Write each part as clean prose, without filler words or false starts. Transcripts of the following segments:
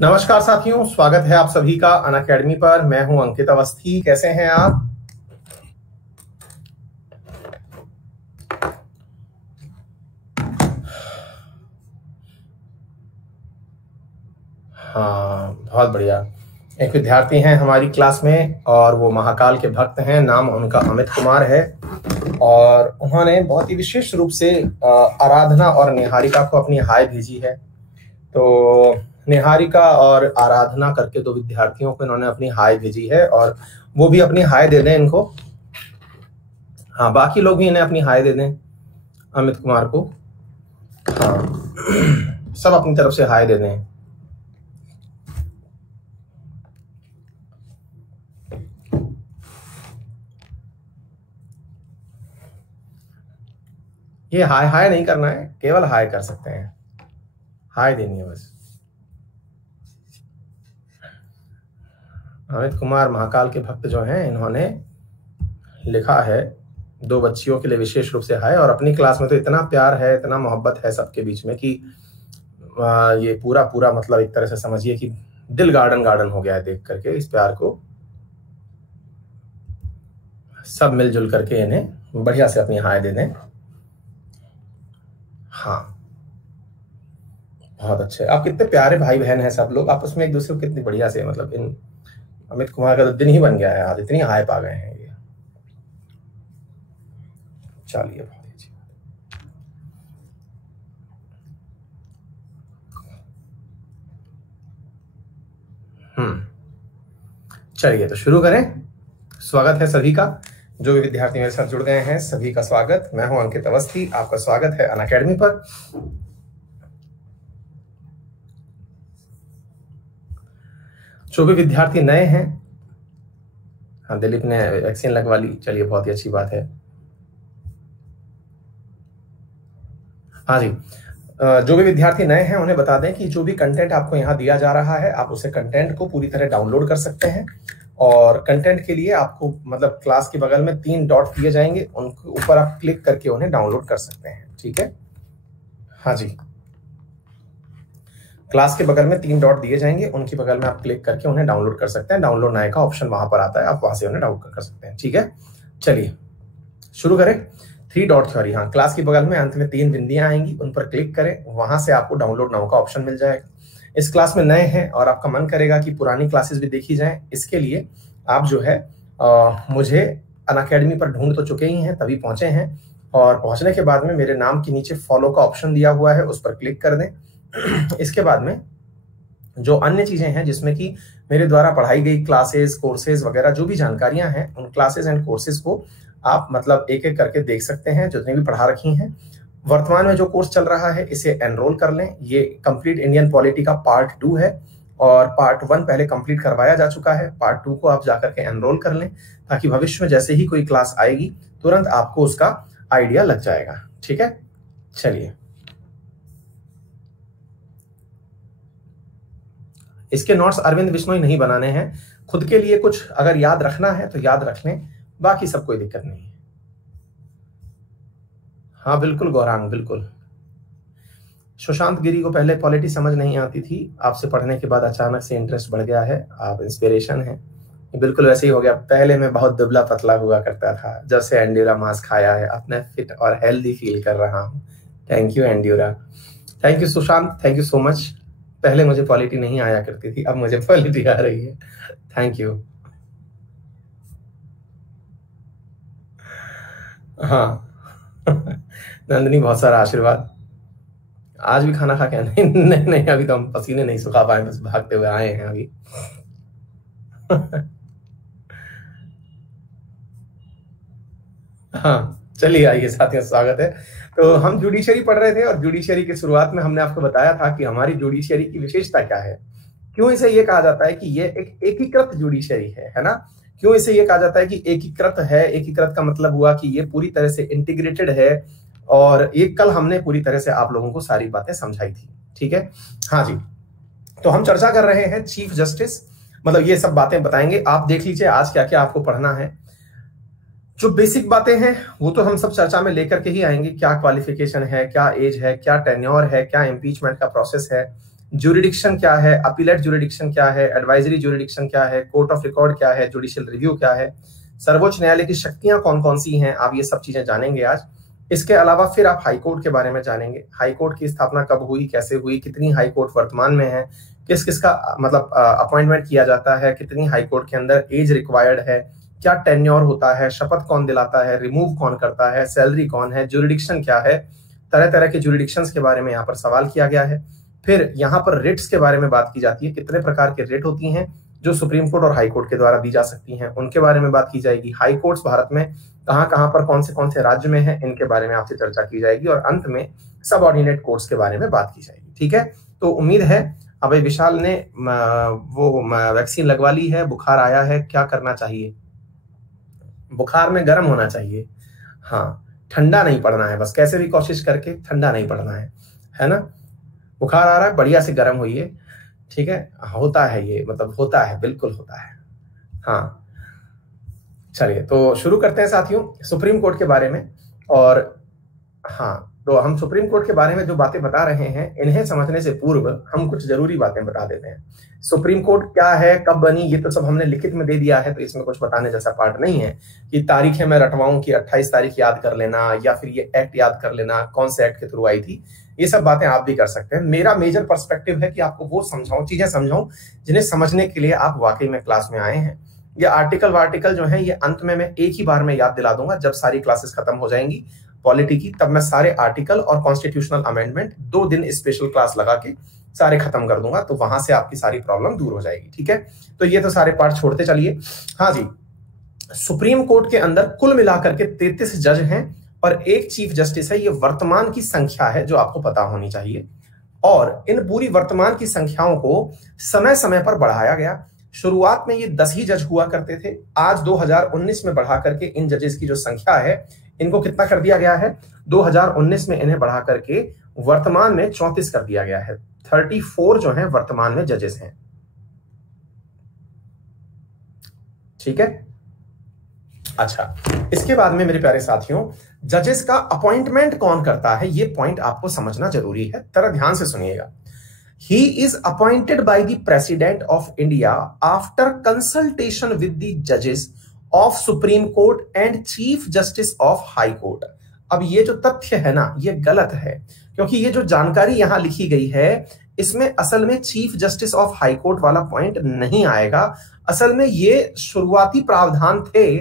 नमस्कार साथियों, स्वागत है आप सभी का अनअकैडमी पर। मैं हूं अंकित अवस्थी। कैसे हैं आप? हाँ, बहुत बढ़िया। एक विद्यार्थी हैं हमारी क्लास में और वो महाकाल के भक्त हैं। नाम उनका अमित कुमार है और उन्होंने बहुत ही विशेष रूप से आराधना और निहारिका को अपनी हाय भेजी है। तो निहारिका और आराधना करके दो विद्यार्थियों को इन्होंने अपनी हाय भेजी है और वो भी अपनी हाय दे दें इनको। हाँ, बाकी लोग भी इन्हें अपनी हाय दे दें अमित कुमार को। हाँ, सब अपनी तरफ से हाय दे दें। ये हाय हाय नहीं करना है, केवल हाय कर सकते हैं। हाय देनी है बस। अमित कुमार महाकाल के भक्त जो हैं, इन्होंने लिखा है दो बच्चियों के लिए विशेष रूप से हाय। और अपनी क्लास में तो इतना प्यार है, इतना मोहब्बत है सबके बीच में कि ये पूरा पूरा मतलब एक तरह से समझिए कि दिल गार्डन गार्डन हो गया है देख करके इस प्यार को। सब मिलजुल करके इन्हें बढ़िया से अपनी हाय दे दें। हाँ, बहुत अच्छे। आप कितने प्यारे भाई बहन हैं सब लोग आपस में, एक दूसरे को कितनी बढ़िया से मतलब इन अमित कुमार का तो दिन ही बन गया है आज, इतनी हाय पा गए हैं ये। चलिए, बहुत अच्छी बात। चलिए तो शुरू करें। स्वागत है सभी का। जो भी विद्यार्थी मेरे साथ जुड़ गए हैं सभी का स्वागत। मैं हूं अंकित अवस्थी, आपका स्वागत है अनअकैडमी पर। जो भी विद्यार्थी नए हैं, हाँ, दिलीप ने वैक्सीन लगवा ली, चलिए बहुत ही अच्छी बात है। हाँ जी, जो भी विद्यार्थी नए हैं उन्हें बता दें कि जो भी कंटेंट आपको यहाँ दिया जा रहा है, आप उसे कंटेंट को पूरी तरह डाउनलोड कर सकते हैं। और कंटेंट के लिए आपको मतलब क्लास के बगल में 3 डॉट दिए जाएंगे, उनके ऊपर आप क्लिक करके उन्हें डाउनलोड कर सकते हैं। ठीक है? हाँ जी, क्लास के बगल में 3 डॉट दिए जाएंगे, उनके बगल में आप क्लिक करके उन्हें डाउनलोड कर सकते हैं। डाउनलोड नाउ का ऑप्शन वहां पर आता है, आप वहां से उन्हें डाउनलोड कर सकते हैं। ठीक है, चलिए शुरू करें। 3 डॉट थ्योरी, हाँ, क्लास के बगल में अंत में 3 बिंदियां आएंगी, उन पर क्लिक करें, वहां से आपको डाउनलोड नाउ का ऑप्शन मिल जाएगा। इस क्लास में नए हैं और आपका मन करेगा कि पुरानी क्लासेस भी देखी जाएं, इसके लिए आप जो है मुझे अनअकैडमी पर ढूंढ तो चुके ही हैं, तभी पहुंचे हैं। और पहुंचने के बाद में मेरे नाम के नीचे फॉलो का ऑप्शन दिया हुआ है, उस पर क्लिक कर दें। इसके बाद में जो अन्य चीजें हैं जिसमें कि मेरे द्वारा पढ़ाई गई क्लासेस, कोर्सेज वगैरह जो भी जानकारियां हैं, उन क्लासेस एंड कोर्सेज को आप मतलब एक एक करके देख सकते हैं, जितने भी पढ़ा रखी हैं। वर्तमान में जो कोर्स चल रहा है इसे एनरोल कर लें। ये कंप्लीट इंडियन पॉलिटी का पार्ट 2 है और पार्ट 1 पहले कंप्लीट करवाया जा चुका है। पार्ट 2 को आप जाकर के एनरोल कर लें, ताकि भविष्य में जैसे ही कोई क्लास आएगी तुरंत आपको उसका आइडिया लग जाएगा। ठीक है, चलिए। इसके नोट्स अरविंद बिश्नोई नहीं बनाने हैं, खुद के लिए कुछ अगर याद रखना है तो याद रख लें, बाकी सब कोई दिक्कत नहीं है। हाँ बिल्कुल गौरांग, बिल्कुल। सुशांत गिरी को पहले पॉलिटी समझ नहीं आती थी, आपसे पढ़ने के बाद अचानक से इंटरेस्ट बढ़ गया है, आप इंस्पिरेशन है। बिल्कुल वैसे ही हो गया। पहले मैं बहुत दुबला पतला हुआ करता था, जब से एंड्यूरा मास खाया है अपने फिट और हेल्दी फील कर रहा हूँ। थैंक यू एंड्यूरा, thank you Sushant, thank you so much. पहले मुझे पॉलिटी नहीं आया करती थी, अब मुझे पॉलिटी आ रही है। Thank you. हाँ नंदनी, बहुत सारा आशीर्वाद। आज भी खाना खा के नहीं, नहीं नहीं, अभी तो हम पसीने नहीं सुखा पाए, बस भागते हुए आए हैं अभी। हाँ चलिए, आइए साथियों, स्वागत है। तो हम जुडिशरी पढ़ रहे थे और जुडिशरी की शुरुआत में हमने आपको बताया था कि हमारी जुडिशरी की विशेषता क्या है, क्यों इसे ये कहा जाता है कि ये एक एकीकृत जुडिशरी है ना? क्यों इसे ये कहा जाता है कि एकीकृत है? एकीकृत का मतलब हुआ कि ये पूरी तरह से इंटीग्रेटेड है। और ये कल हमने पूरी तरह से आप लोगों को सारी बातें समझाई थी। ठीक है, हाँ जी। तो हम चर्चा कर रहे हैं चीफ जस्टिस, मतलब ये सब बातें बताएंगे। आप देख लीजिए आज क्या क्या आपको पढ़ना है। जो बेसिक बातें हैं वो तो हम सब चर्चा में लेकर के ही आएंगे। क्या क्वालिफिकेशन है, क्या एज है, क्या टेन्योर है, क्या इम्पीचमेंट का प्रोसेस है, ज्यूरिडिक्शन क्या है, अपीलेट ज्यूरिडिक्शन क्या है, एडवाइजरी ज्यूरिडिक्शन क्या है, कोर्ट ऑफ रिकॉर्ड क्या है, जुडिशियल रिव्यू क्या है, सर्वोच्च न्यायालय की शक्तियां कौन कौन सी हैं, आप ये सब चीजें जानेंगे आज। इसके अलावा फिर आप हाई कोर्ट के बारे में जानेंगे, हाई कोर्ट की स्थापना कब हुई, कैसे हुई, कितनी हाई कोर्ट वर्तमान में है, किस किस का मतलब अपॉइंटमेंट किया जाता है, कितनी हाई कोर्ट के अंदर एज रिक्वायर्ड है, क्या टेन्योर होता है, शपथ कौन दिलाता है, रिमूव कौन करता है, सैलरी कौन है, ज्यूरिडिक्शन क्या है, तरह तरह के ज्यूरिडिक्शंस के बारे में यहाँ पर सवाल किया गया है। फिर यहाँ पर रिट्स के बारे में बात की जाती है, कितने प्रकार के रिट होती हैं जो सुप्रीम कोर्ट और हाई कोर्ट के द्वारा दी जा सकती हैं, उनके बारे में बात की जाएगी। हाई कोर्ट्स भारत में कहाँ कहाँ पर कौन से राज्य में है, इनके बारे में आपसे चर्चा की जाएगी, और अंत में सबऑर्डिनेट कोर्ट्स के बारे में बात की जाएगी। ठीक है, तो उम्मीद है अब विशाल ने वो वैक्सीन लगवा ली है, बुखार आया है, क्या करना चाहिए? बुखार में गर्म होना चाहिए, हाँ, ठंडा नहीं पड़ना है, बस कैसे भी कोशिश करके ठंडा नहीं पड़ना है ना। बुखार आ रहा है, बढ़िया से गर्म होइए, ठीक है, होता है ये, मतलब होता है, बिल्कुल होता है। हाँ, चलिए तो शुरू करते हैं साथियों सुप्रीम कोर्ट के बारे में। और हाँ, तो हम सुप्रीम कोर्ट के बारे में जो बातें बता रहे हैं, इन्हें समझने से पूर्व हम कुछ जरूरी बातें बता देते हैं। सुप्रीम कोर्ट क्या है, कब बनी, ये तो सब हमने लिखित में दे दिया है, तो इसमें कुछ बताने जैसा पार्ट नहीं है कि तारीखें मैं रटवाऊं कि 28 तारीख याद कर लेना या फिर ये एक्ट याद कर लेना, कौन से एक्ट के थ्रू आई थी, ये सब बातें आप भी कर सकते हैं। मेरा मेजर पर्सपेक्टिव है कि आपको वो समझाऊं, चीजें समझाऊं जिन्हें समझने के लिए आप वाकई में क्लास में आए हैं। ये आर्टिकल जो है, ये अंत में मैं एक ही बार में याद दिला दूंगा, जब सारी क्लासेस खत्म हो जाएंगी पॉलिटी की, तब मैं सारे आर्टिकल और कॉन्स्टिट्यूशनल अमेंडमेंट 2 दिन स्पेशल क्लास लगा के सारे खत्म कर दूंगा, तो वहां से आपकी सारी प्रॉब्लम दूर हो जाएगी। ठीक है, तो ये तो सारे पार्ट छोड़ते चलिए। हाँ जी, सुप्रीम कोर्ट के अंदर कुल मिलाकर के 33 जज हैं और 1 चीफ जस्टिस है। ये वर्तमान की संख्या है जो आपको पता होनी चाहिए, और इन पूरी वर्तमान की संख्याओं को समय समय पर बढ़ाया गया। शुरुआत में ये 10 ही जज हुआ करते थे, आज 2019 में बढ़ा करके इन जजेस की जो संख्या है, इनको कितना कर दिया गया है, 2019 में इन्हें बढ़ा करके वर्तमान में 34 कर दिया गया है। 34 जो है वर्तमान में जजेस हैं। ठीक है, अच्छा, इसके बाद में मेरे प्यारे साथियों, जजेस का अपॉइंटमेंट कौन करता है, ये पॉइंट आपको समझना जरूरी है, जरा ध्यान से सुनिएगा। He is appointed by the President of India after consultation with the judges of Supreme Court and Chief Justice of High Court। अब ये जो तथ्य है ना, ये गलत है, क्योंकि ये जो जानकारी यहां लिखी गई है, इसमें असल में chief justice of high court वाला पॉइंट नहीं आएगा। असल में ये शुरुआती प्रावधान थे,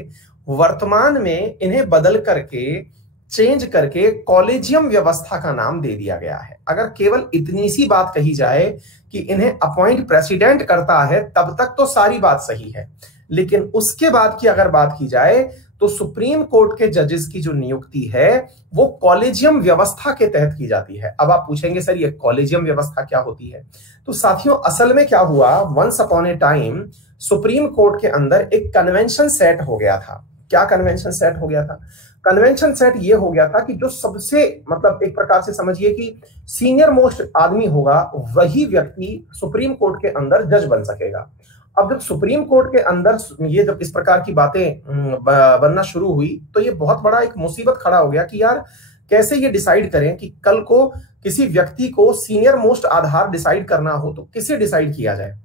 वर्तमान में इन्हें बदल करके, चेंज करके कॉलेजियम व्यवस्था का नाम दे दिया गया है। अगर केवल इतनी सी बात कही जाए कि इन्हें अपॉइंट प्रेसिडेंट करता है, तब तक तो सारी बात सही है, लेकिन उसके बाद की अगर बात की जाए तो सुप्रीम कोर्ट के जजेस की जो नियुक्ति है वो कॉलेजियम व्यवस्था के तहत की जाती है। अब आप पूछेंगे सर ये कॉलेजियम व्यवस्था क्या होती है? तो साथियों असल में क्या हुआ, once upon a time supreme court के अंदर एक कन्वेंशन सेट हो गया था। क्या कन्वेंशन सेट हो गया था? कन्वेंशन सेट ये हो गया था कि जो सबसे मतलब एक प्रकार से समझिए कि सीनियर मोस्ट आदमी होगा, वही व्यक्ति सुप्रीम कोर्ट के अंदर जज बन सकेगा। अब जब सुप्रीम कोर्ट के अंदर ये जब इस प्रकार की बातें बनना शुरू हुई, तो ये बहुत बड़ा एक मुसीबत खड़ा हो गया कि यार कैसे ये डिसाइड करें कि कल को किसी व्यक्ति को सीनियर मोस्ट आधार डिसाइड करना हो तो किसे डिसाइड किया जाए।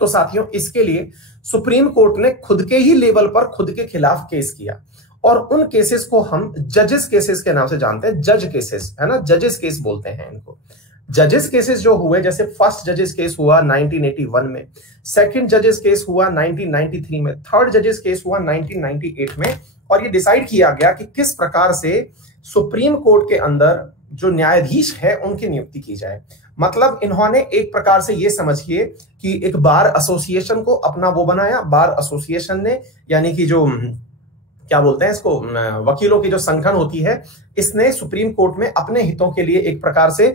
तो साथियों इसके लिए सुप्रीम कोर्ट ने खुद के ही लेवल पर खुद के खिलाफ केस किया, और उन केसेस को हम जजेस केसेस के नाम से जानते हैं। जज केसेस है ना, जजेस केस बोलते हैं इनको। जजेस केसेस जो हुए, जैसे फर्स्ट जजेस केस हुआ 1981 में, सेकंड जजेस केस हुआ 1993 में, थर्ड जजेस केस हुआ 1998 में, और ये डिसाइड किया गया कि किस प्रकार से सुप्रीम कोर्ट के अंदर जो न्यायाधीश है उनकी नियुक्ति की जाए। मतलब इन्होंने एक प्रकार से ये समझिए कि एक बार एसोसिएशन को अपना वो बनाया। बार एसोसिएशन ने, यानी कि जो क्या बोलते हैं इसको, वकीलों की जो संगठन होती है, इसने सुप्रीम कोर्ट में अपने हितों के लिए एक प्रकार से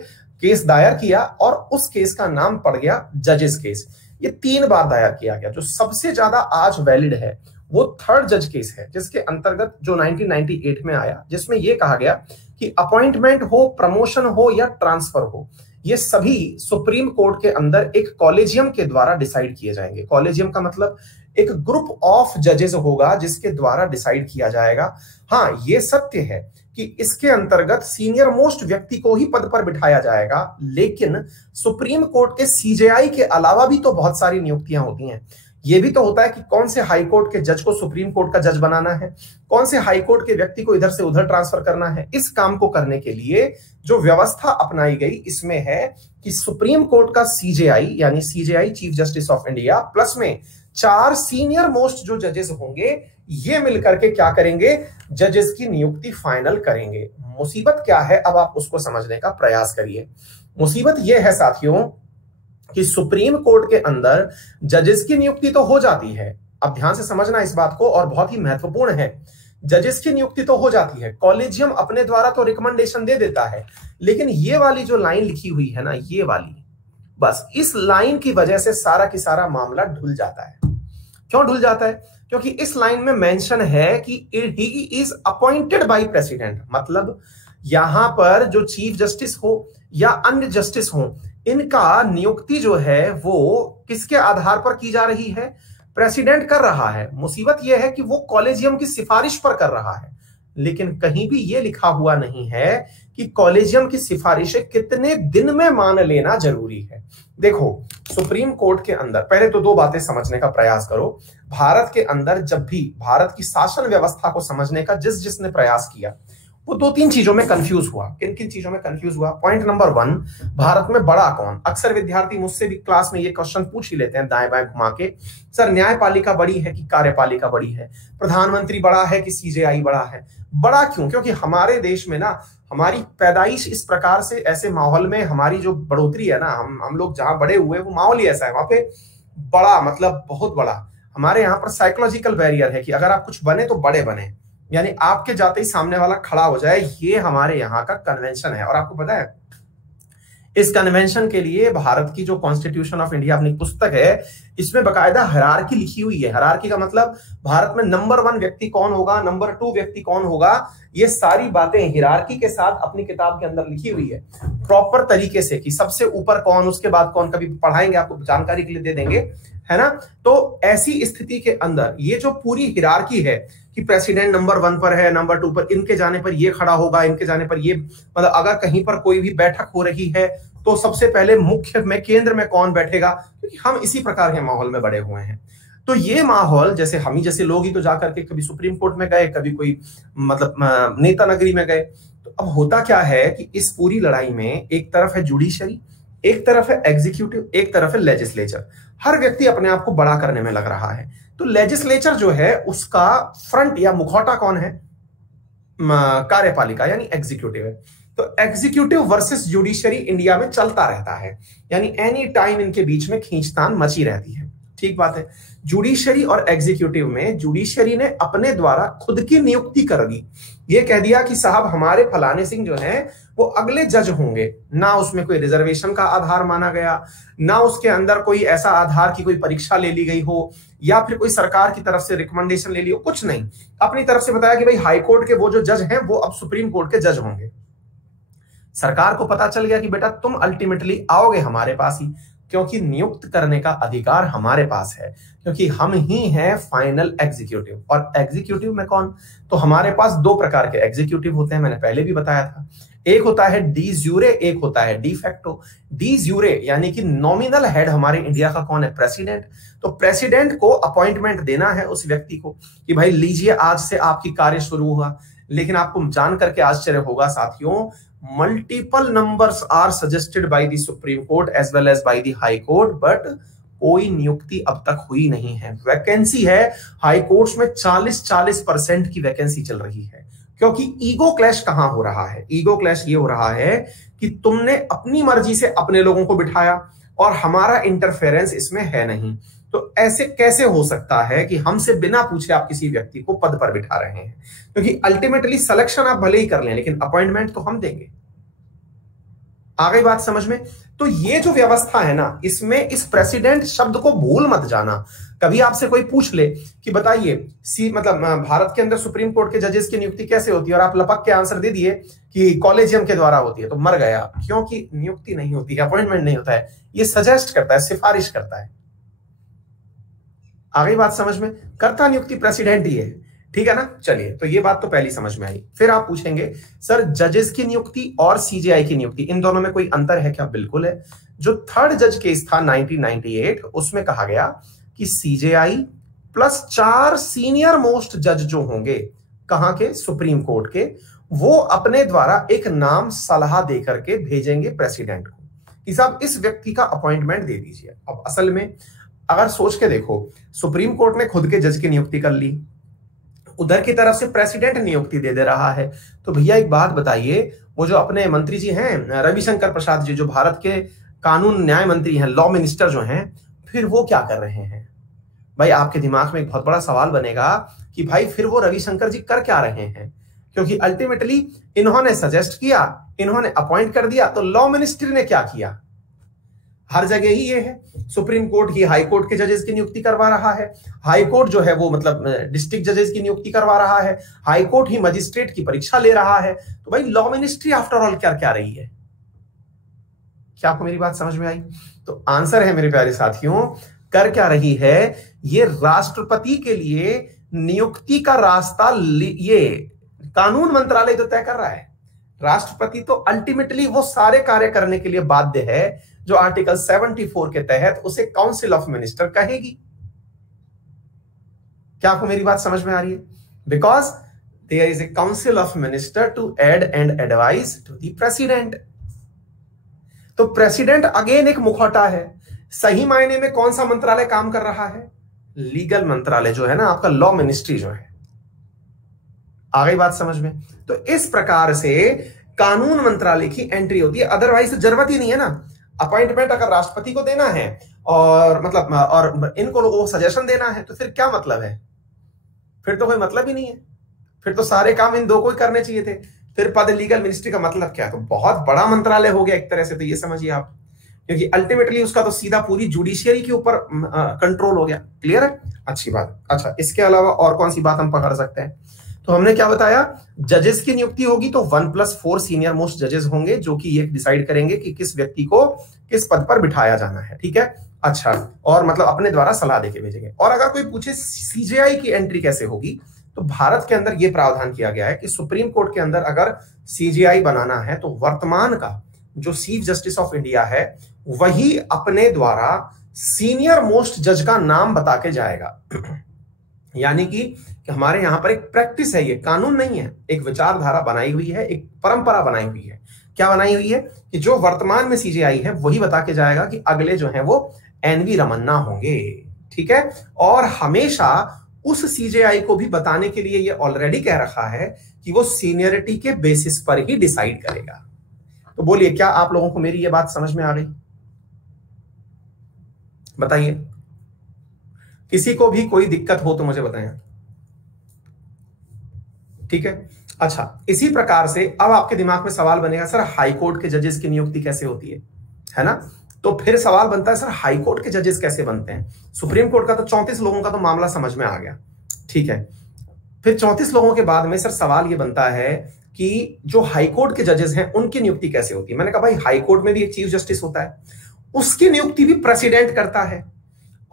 केस दायर किया, और उस केस का नाम पड़ गया जजेस केस। ये 3 बार दायर किया गया। जो सबसे ज्यादा आज वैलिड है वो थर्ड जज केस है, जिसके अंतर्गत जो 1998 में आया, जिसमें यह कहा गया कि अपॉइंटमेंट हो, प्रमोशन हो या ट्रांसफर हो, ये सभी सुप्रीम कोर्ट के अंदर एक कॉलेजियम के द्वारा डिसाइड किए जाएंगे। कॉलेजियम का मतलब एक ग्रुप ऑफ जजेस होगा जिसके द्वारा डिसाइड किया जाएगा। हाँ, ये सत्य है कि इसके अंतर्गत सीनियर मोस्ट व्यक्ति को ही पद पर बिठाया जाएगा, लेकिन सुप्रीम कोर्ट के सीजेआई के अलावा भी तो बहुत सारी नियुक्तियां होती हैं। ये भी तो होता है कि कौन से हाई कोर्ट के जज को सुप्रीम कोर्ट का जज बनाना है, कौन से हाई कोर्ट के व्यक्ति को इधर से उधर ट्रांसफर करना है। इस काम को करने के लिए जो व्यवस्था अपनाई गई इसमें है कि सुप्रीम कोर्ट का सीजेआई यानी CJI chief justice of India plus में 4 सीनियर मोस्ट जो जजेस होंगे, ये मिलकर के क्या करेंगे, जजेस की नियुक्ति फाइनल करेंगे। मुसीबत क्या है, अब आप उसको समझने का प्रयास करिए। मुसीबत यह है साथियों कि सुप्रीम कोर्ट के अंदर जजेस की नियुक्ति तो हो जाती है। अब ध्यान से समझना इस बात को, और बहुत ही महत्वपूर्ण है। जजेस की नियुक्ति तो हो जाती है, कॉलेजियम अपने द्वारा तो रिकमेंडेशन दे देता है, लेकिन ये वाली जो लाइन लिखी हुई है ना, ये वाली, बस इस लाइन की वजह से सारा की सारा मामला ढुल जाता है। क्यों ढुल जाता है? क्योंकि इस लाइन में मेंशन है कि he is appointed by president, मतलब यहां पर जो चीफ जस्टिस हो या अन्य जस्टिस हो, इनका नियुक्ति जो है वो किसके आधार पर की जा रही है? प्रेसिडेंट कर रहा है। मुसीबत यह है कि वो कॉलेजियम की सिफारिश पर कर रहा है, लेकिन कहीं भी ये लिखा हुआ नहीं है कि कॉलेजियम की सिफारिशें कितने दिन में मान लेना जरूरी है। देखो, सुप्रीम कोर्ट के अंदर पहले तो 2 बातें समझने का प्रयास करो। भारत के अंदर जब भी भारत की शासन व्यवस्था को समझने का जिसने प्रयास किया, वो 2-3 चीजों में कंफ्यूज हुआ। किन किन चीजों में कंफ्यूज हुआ? पॉइंट नंबर 1, भारत में बड़ा कौन? अक्सर विद्यार्थी मुझसे भी क्लास में ये क्वेश्चन पूछ ही लेते हैं दाएं बाएं घुमा के, सर न्यायपालिका बड़ी है कि कार्यपालिका बड़ी है? प्रधानमंत्री बड़ा है कि सीजेआई बड़ा है? बड़ा क्यों? क्योंकि हमारे देश में ना, हमारी पैदाइश इस प्रकार से, ऐसे माहौल में हमारी जो बढ़ोतरी है ना, हम लोग जहां बड़े हुए वो माहौल ही ऐसा है, वहां पे बड़ा मतलब बहुत बड़ा। हमारे यहाँ पर साइकोलॉजिकल बैरियर है कि अगर आप कुछ बने तो बड़े बने, यानी आपके जाते ही सामने वाला खड़ा हो जाए। ये हमारे यहाँ का कन्वेंशन है। और आपको पता है, इस कन्वेंशन के लिए भारत की जो कॉन्स्टिट्यूशन ऑफ इंडिया अपनी पुस्तक है, इसमें बकायदा हायरार्की लिखी हुई है। हायरार्की का मतलब भारत में नंबर 1 व्यक्ति कौन होगा, नंबर 2 व्यक्ति कौन होगा, ये सारी बातें हायरार्की के साथ अपनी किताब के अंदर लिखी हुई है प्रॉपर तरीके से, कि सबसे ऊपर कौन, उसके बाद कौन। कभी पढ़ाएंगे, आपको जानकारी के लिए दे देंगे, है ना। तो ऐसी स्थिति के अंदर ये जो पूरी हायरार्की है कि प्रेसिडेंट नंबर 1 पर है, नंबर 2 पर, इनके जाने पर ये खड़ा होगा, इनके जाने पर ये, मतलब अगर कहीं पर कोई भी बैठक हो रही है तो सबसे पहले मुख्य में, केंद्र में कौन बैठेगा, क्योंकि हम इसी प्रकार के माहौल में बड़े हुए हैं। तो ये माहौल, जैसे हम ही जैसे लोग ही तो जाकर के कभी सुप्रीम कोर्ट में गए, कभी कोई मतलब नेता नगरी में गए। तो अब होता क्या है कि इस पूरी लड़ाई में एक तरफ है जुडिशरी, एक तरफ है एग्जीक्यूटिव, एक तरफ है लेजिस्लेचर। हर व्यक्ति अपने आप को बड़ा करने में लग रहा है। तो लेजिस्लेचर जो है उसका फ्रंट या मुखौटा कौन है? कार्यपालिका यानी एग्जीक्यूटिव है। तो एग्जीक्यूटिव वर्सेस जुडिशरी इंडिया में चलता रहता है, यानी एनी टाइम इनके बीच में खींचतान मची रहती है। ठीक बात है। जुडिशरी और एग्जीक्यूटिव में जुडिशरी ने अपने द्वारा खुद की नियुक्ति कर दी। ये कह दिया कि साहब हमारे फलाने सिंह जो हैं वो अगले जज होंगे। ना उसमें कोई रिजर्वेशन का आधार माना गया, ना उसके अंदर कोई ऐसा आधार की कोई परीक्षा ले ली गई हो, या फिर कोई सरकार की तरफ से रिकमेंडेशन ले ली हो, कुछ नहीं। अपनी तरफ से बताया कि भाई हाई कोर्ट के वो जो जज हैं वो अब सुप्रीम कोर्ट के जज होंगे। सरकार को पता चल गया कि बेटा तुम अल्टीमेटली आओगे हमारे पास ही, क्योंकि नियुक्त करने का अधिकार हमारे पास है, क्योंकि हम ही हैं फाइनल एग्जीक्यूटिव। और एग्जीक्यूटिव में कौन? तो हमारे पास 2 प्रकार के एग्जीक्यूटिव होते हैं, मैंने पहले भी बताया था। एक होता है डी ज्यूरे, एक होता है डी फैक्टो। डी ज्यूरे यानी कि नॉमिनल हेड हमारे इंडिया का कौन है? प्रेसिडेंट। तो प्रेसिडेंट को अपॉइंटमेंट देना है उस व्यक्ति को कि भाई लीजिए, आज से आपकी कार्य शुरू हुआ। लेकिन आपको जान करके आश्चर्य होगा साथियों, multiple numbers are suggested by the Supreme Court as well as by the High Court, but कोई नियुक्ति अब तक हुई नहीं है। वैकेंसी है हाई कोर्ट्स में 40% की वैकेंसी चल रही है, क्योंकि ईगो क्लैश कहां हो रहा है? ईगो क्लैश ये हो रहा है कि तुमने अपनी मर्जी से अपने लोगों को बिठाया और हमारा इंटरफेरेंस इसमें है नहीं। तो ऐसे कैसे हो सकता है कि हमसे बिना पूछे आप किसी व्यक्ति को पद पर बिठा रहे हैं? क्योंकि अल्टीमेटली सिलेक्शन आप भले ही कर लें, लेकिन अपॉइंटमेंट तो हम देंगे। आ गई बात समझ में? तो ये जो व्यवस्था है ना, इसमें इस प्रेसिडेंट शब्द को भूल मत जाना। कभी आपसे कोई पूछ ले कि बताइए मतलब भारत के अंदर सुप्रीम कोर्ट के जजेस की नियुक्ति कैसे होती है, और आप लपक के आंसर दे दिए कि कॉलेजियम के द्वारा होती है, तो मर गया। क्योंकि नियुक्ति नहीं होती है, अपॉइंटमेंट नहीं होता है, ये सजेस्ट करता है, सिफारिश करता है। आ गई बात समझ में? कर्ता नियुक्ति प्रेसिडेंट ही है, ठीक है ना? चलिए, तो ये बात तो पहली समझ में आई। फिर आप पूछेंगे सर जजेस की नियुक्ति और सीजेआई की नियुक्ति, इन दोनों में कोई अंतर है क्या? बिल्कुल है। जो थर्ड जज केस था 1998, उसमें कहा गया कि सीजेआई प्लस 4 सीनियर मोस्ट जज जो होंगे, कहां के? सुप्रीम कोर्ट के, वो अपने द्वारा एक नाम सलाह देकर के भेजेंगे प्रेसिडेंट को कि साहब इस व्यक्ति का अपॉइंटमेंट दे दीजिए। अब असल में अगर सोच के देखो, सुप्रीम कोर्ट ने खुद के जज की नियुक्ति कर ली, उधर की तरफ से प्रेसिडेंट नियुक्ति दे रहा है, तो भैया एक बात बताइए, वो जो अपने मंत्री जी हैं रविशंकर प्रसाद जी, जो भारत के कानून न्याय मंत्री हैं, लॉ मिनिस्टर जो हैं, फिर वो क्या कर रहे हैं? भाई आपके दिमाग में एक बहुत बड़ा सवाल बनेगा कि भाई फिर वो रविशंकर जी कर क्या रहे हैं? क्योंकि अल्टीमेटली इन्होंने सजेस्ट किया, इन्होंने अपॉइंट कर दिया, तो लॉ मिनिस्ट्री ने क्या किया? हर जगह ही ये है, सुप्रीम कोर्ट ही हाई कोर्ट के जजेस की नियुक्ति करवा रहा है, हाई कोर्ट जो है वो मतलब डिस्ट्रिक्ट जजेस की नियुक्ति करवा रहा है, हाई कोर्ट ही मजिस्ट्रेट की परीक्षा ले रहा है। तो भाई लॉ मिनिस्ट्री आफ्टर ऑल क्या क्या रही है? क्या आपको मेरी बात समझ में आई? तो आंसर है मेरे प्यारे साथियों, कर क्या रही है? ये राष्ट्रपति के लिए नियुक्ति का रास्ता ये कानून मंत्रालय तो तय कर रहा है। राष्ट्रपति तो अल्टीमेटली वो सारे कार्य करने के लिए बाध्य है जो आर्टिकल 74 के तहत उसे काउंसिल ऑफ मिनिस्टर कहेगी। क्या आपको मेरी बात समझ में आ रही है? Because there is a council of minister to aid and advice to the president. तो प्रेसिडेंट अगेन एक मुखौटा है। सही मायने में कौन सा मंत्रालय काम कर रहा है? लीगल मंत्रालय जो है ना, आपका लॉ मिनिस्ट्री जो है। आ गई बात समझ में? तो इस प्रकार से कानून मंत्रालय की एंट्री होती है, अदरवाइज तो जरूरत ही नहीं है ना। अपॉइंटमेंट अगर राष्ट्रपति को देना है और मतलब और इनको लोगों को सजेशन देना है, तो फिर क्या मतलब है? फिर तो कोई मतलब ही नहीं है, फिर तो सारे काम इन दो को ही करने चाहिए थे। फिर पद लीगल मिनिस्ट्री का मतलब क्या है? तो बहुत बड़ा मंत्रालय हो गया एक तरह से, तो ये समझिए आप, क्योंकि अल्टीमेटली उसका तो सीधा पूरी जुडिशियरी के ऊपर कंट्रोल हो गया। क्लियर है? अच्छी बात। अच्छा, इसके अलावा और कौन सी बात हम पकड़ सकते हैं? तो हमने क्या बताया, जजेस की नियुक्ति होगी तो 1+4 सीनियर मोस्ट जजेस होंगे जो कि ये डिसाइड करेंगे कि किस व्यक्ति को किस पद पर बिठाया जाना है। ठीक है? अच्छा, और मतलब अपने द्वारा सलाह देके भेजेंगे। और अगर कोई पूछे सीजेआई की एंट्री कैसे होगी, तो भारत के अंदर यह प्रावधान किया गया है कि सुप्रीम कोर्ट के अंदर अगर सीजेआई बनाना है तो वर्तमान का जो चीफ जस्टिस ऑफ इंडिया है वही अपने द्वारा सीनियर मोस्ट जज का नाम बता के जाएगा। यानी कि हमारे यहां पर एक प्रैक्टिस है, ये कानून नहीं है, एक विचारधारा बनाई हुई है, एक परंपरा बनाई हुई है। क्या बनाई हुई है? कि जो वर्तमान में सीजेआई है वही बता के जाएगा कि अगले जो है वो एनवी रमन्ना होंगे। ठीक है? और हमेशा उस सीजेआई को भी बताने के लिए ये ऑलरेडी कह रखा है कि वो सीनियरिटी के बेसिस पर ही डिसाइड करेगा। तो बोलिए, क्या आप लोगों को मेरी ये बात समझ में आ गई? बताइए, किसी को भी कोई दिक्कत हो तो मुझे बताएं। ठीक है? अच्छा, इसी प्रकार से अब आपके दिमाग में सवाल बनेगा, सर हाई कोर्ट के जजेस की नियुक्ति कैसे होती है ना? तो फिर सवाल बनता है, सर हाई कोर्ट के जजेस कैसे बनते हैं? सुप्रीम कोर्ट का तो 34 लोगों का तो मामला समझ में आ गया। ठीक है, फिर 34 लोगों के बाद में सर सवाल ये बनता है कि जो हाई कोर्ट के जजेस हैं उनकी नियुक्ति कैसे होती है? मैंने कहा भाई हाई कोर्ट में भी एक चीफ जस्टिस होता है, उसकी नियुक्ति भी प्रेसिडेंट करता है,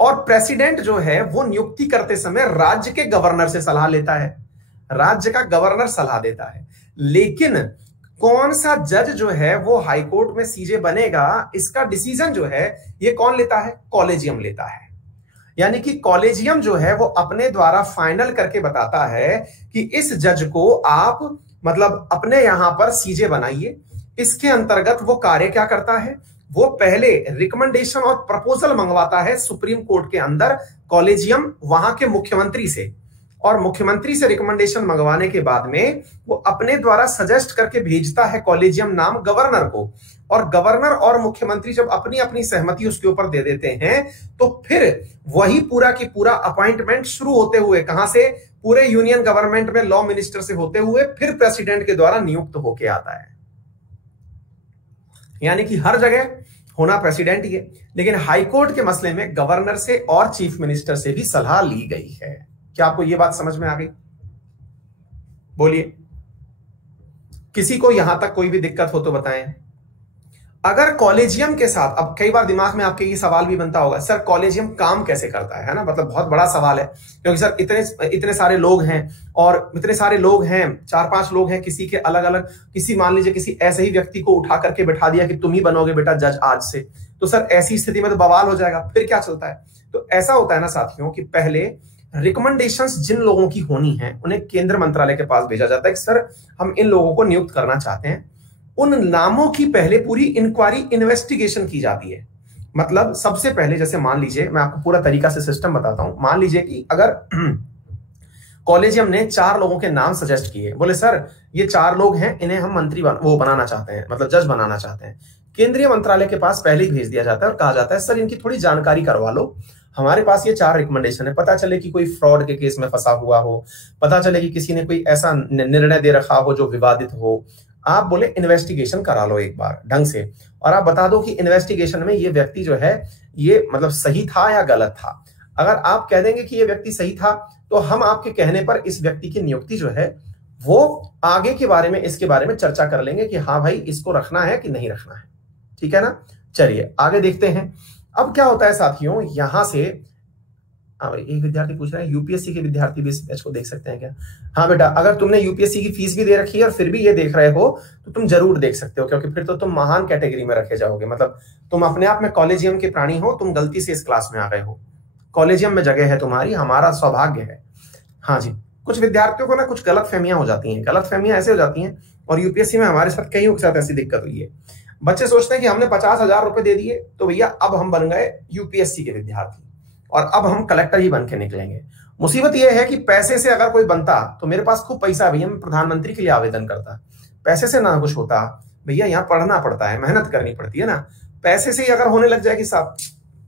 और प्रेसिडेंट जो है वो नियुक्ति करते समय राज्य के गवर्नर से सलाह लेता है, राज्य का गवर्नर सलाह देता है। लेकिन कौन सा जज जो है वो हाई कोर्ट में सीजे बनेगा, इसका डिसीजन जो है ये कौन लेता है? कॉलेजियम लेता है। यानी कि कॉलेजियम जो है वो अपने द्वारा फाइनल करके बताता है कि इस जज को आप मतलब अपने यहां पर सीजे बनाइए। इसके अंतर्गत वो कार्य क्या करता है? वो पहले रिकमेंडेशन और प्रपोजल मंगवाता है सुप्रीम कोर्ट के अंदर कॉलेजियम वहां के मुख्यमंत्री से, और मुख्यमंत्री से रिकमेंडेशन मंगवाने के बाद में वो अपने द्वारा सजेस्ट करके भेजता है कॉलेजियम नाम गवर्नर को, और गवर्नर और मुख्यमंत्री जब अपनी अपनी सहमति उसके ऊपर दे देते हैं तो फिर वही पूरा की पूरा अपॉइंटमेंट शुरू होते हुए कहां से? पूरे यूनियन गवर्नमेंट में लॉ मिनिस्टर से होते हुए फिर प्रेसिडेंट के द्वारा नियुक्त होके आता है। यानी कि हर जगह होना प्रेसिडेंट ही है, लेकिन हाईकोर्ट के मसले में गवर्नर से और चीफ मिनिस्टर से भी सलाह ली गई है। क्या आपको यह बात समझ में आ गई? बोलिए, किसी को यहां तक कोई भी दिक्कत हो तो बताएं। अगर कॉलेजियम के साथ, अब कई बार दिमाग में आपके ये सवाल भी बनता होगा, सर कॉलेजियम काम कैसे करता है ना, मतलब बहुत बड़ा सवाल है, क्योंकि सर इतने सारे लोग हैं, और इतने सारे लोग हैं, 4-5 लोग हैं, किसी के अलग अलग, किसी मान लीजिए किसी ऐसे ही व्यक्ति को उठा करके बैठा दिया कि तुम ही बनोगे बेटा जज आज से, तो सर ऐसी स्थिति में तो बवाल हो जाएगा, फिर क्या चलता है। तो ऐसा होता है ना साथियों कि पहले रिकमेंडेशंस जिन लोगों की होनी है उन्हें केंद्र मंत्रालय के पास भेजा जाता है कि सर हम इन लोगों को नियुक्त करना चाहते हैं। उन नामों की पहले पूरी इंक्वायरी, इन्वेस्टिगेशन की जाती है। मतलब सबसे पहले, जैसे मान लीजिए, मैं आपको पूरा तरीका से सिस्टम बताता हूं। मान लीजिए कि अगर कॉलेजियम ने 4 लोगों के नाम सजेस्ट किए, बोले सर ये 4 लोग हैं, इन्हें हम मंत्री वो बनाना चाहते हैं, मतलब जज बनाना चाहते हैं। केंद्रीय मंत्रालय के पास पहले ही भेज दिया जाता है और कहा जाता है सर इनकी थोड़ी जानकारी करवा लो, हमारे पास ये 4 रिकमेंडेशन है। पता चले कि कोई फ्रॉड के केस में फंसा हुआ हो, पता चले कि किसी ने कोई ऐसा निर्णय दे रखा हो जो विवादित हो, आप बोले इन्वेस्टिगेशन करा लो एक बार ढंग से, और आप बता दो कि इन्वेस्टिगेशन में ये व्यक्ति जो है ये मतलब सही था या गलत था। अगर आप कह देंगे कि ये व्यक्ति सही था, तो हम आपके कहने पर इस व्यक्ति की नियुक्ति जो है वो आगे के बारे में, इसके बारे में चर्चा कर लेंगे कि हाँ भाई इसको रखना है कि नहीं रखना है। ठीक है ना। चलिए आगे देखते हैं। अब क्या होता है साथियों, यहां से एक विद्यार्थी पूछ रहा है यूपीएससी के विद्यार्थी भी इस बैच को देख सकते हैं क्या? हाँ बेटा, अगर तुमने यूपीएससी की फीस भी दे रखी है और फिर भी ये देख रहे हो तो तुम जरूर देख सकते हो, क्योंकि फिर तो तुम महान कैटेगरी में रखे जाओगे। मतलब तुम अपने आप में कॉलेजियम के प्राणी हो, तुम गलती से इस क्लास में आ गए हो, कॉलेजियम में जगह है तुम्हारी, हमारा सौभाग्य है। हाँ जी, कुछ विद्यार्थियों को ना कुछ गलत फहमियां हो जाती हैं। गलत फहमियां ऐसे हो जाती हैं, और यूपीएससी में हमारे साथ कईयों के साथ ऐसी दिक्कत हुई है। बच्चे सोचते हैं कि हमने 50,000 रुपए दे दिए तो भैया अब हम बन गए यूपीएससी के विद्यार्थी और अब हम कलेक्टर ही बन के निकलेंगे। मुसीबत यह है कि पैसे से अगर कोई बनता तो मेरे पास खूब पैसा है भैया, मैं प्रधानमंत्री के लिए आवेदन करता। पैसे से ना कुछ होता भैया, यहाँ पढ़ना पड़ता है, मेहनत करनी पड़ती है ना। पैसे से ही अगर होने लग जाए कि साहब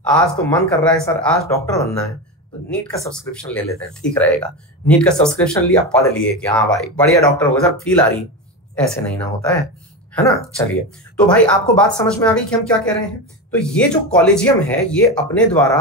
आज तो मन कर रहा है सर आज डॉक्टर बनना है, तो नीट का सब्सक्रिप्शन ले लेते हैं, ठीक रहेगा। नीट का सब्सक्रिप्शन लिया, पढ़ लिए कि हाँ भाई बढ़िया डॉक्टर होगा सर, फील आ रही। ऐसे नहीं ना होता है ना। चलिए, तो भाई आपको बात समझ में आ गई कि हम क्या कह रहे हैं। तो ये जो कॉलेजियम है ये अपने द्वारा,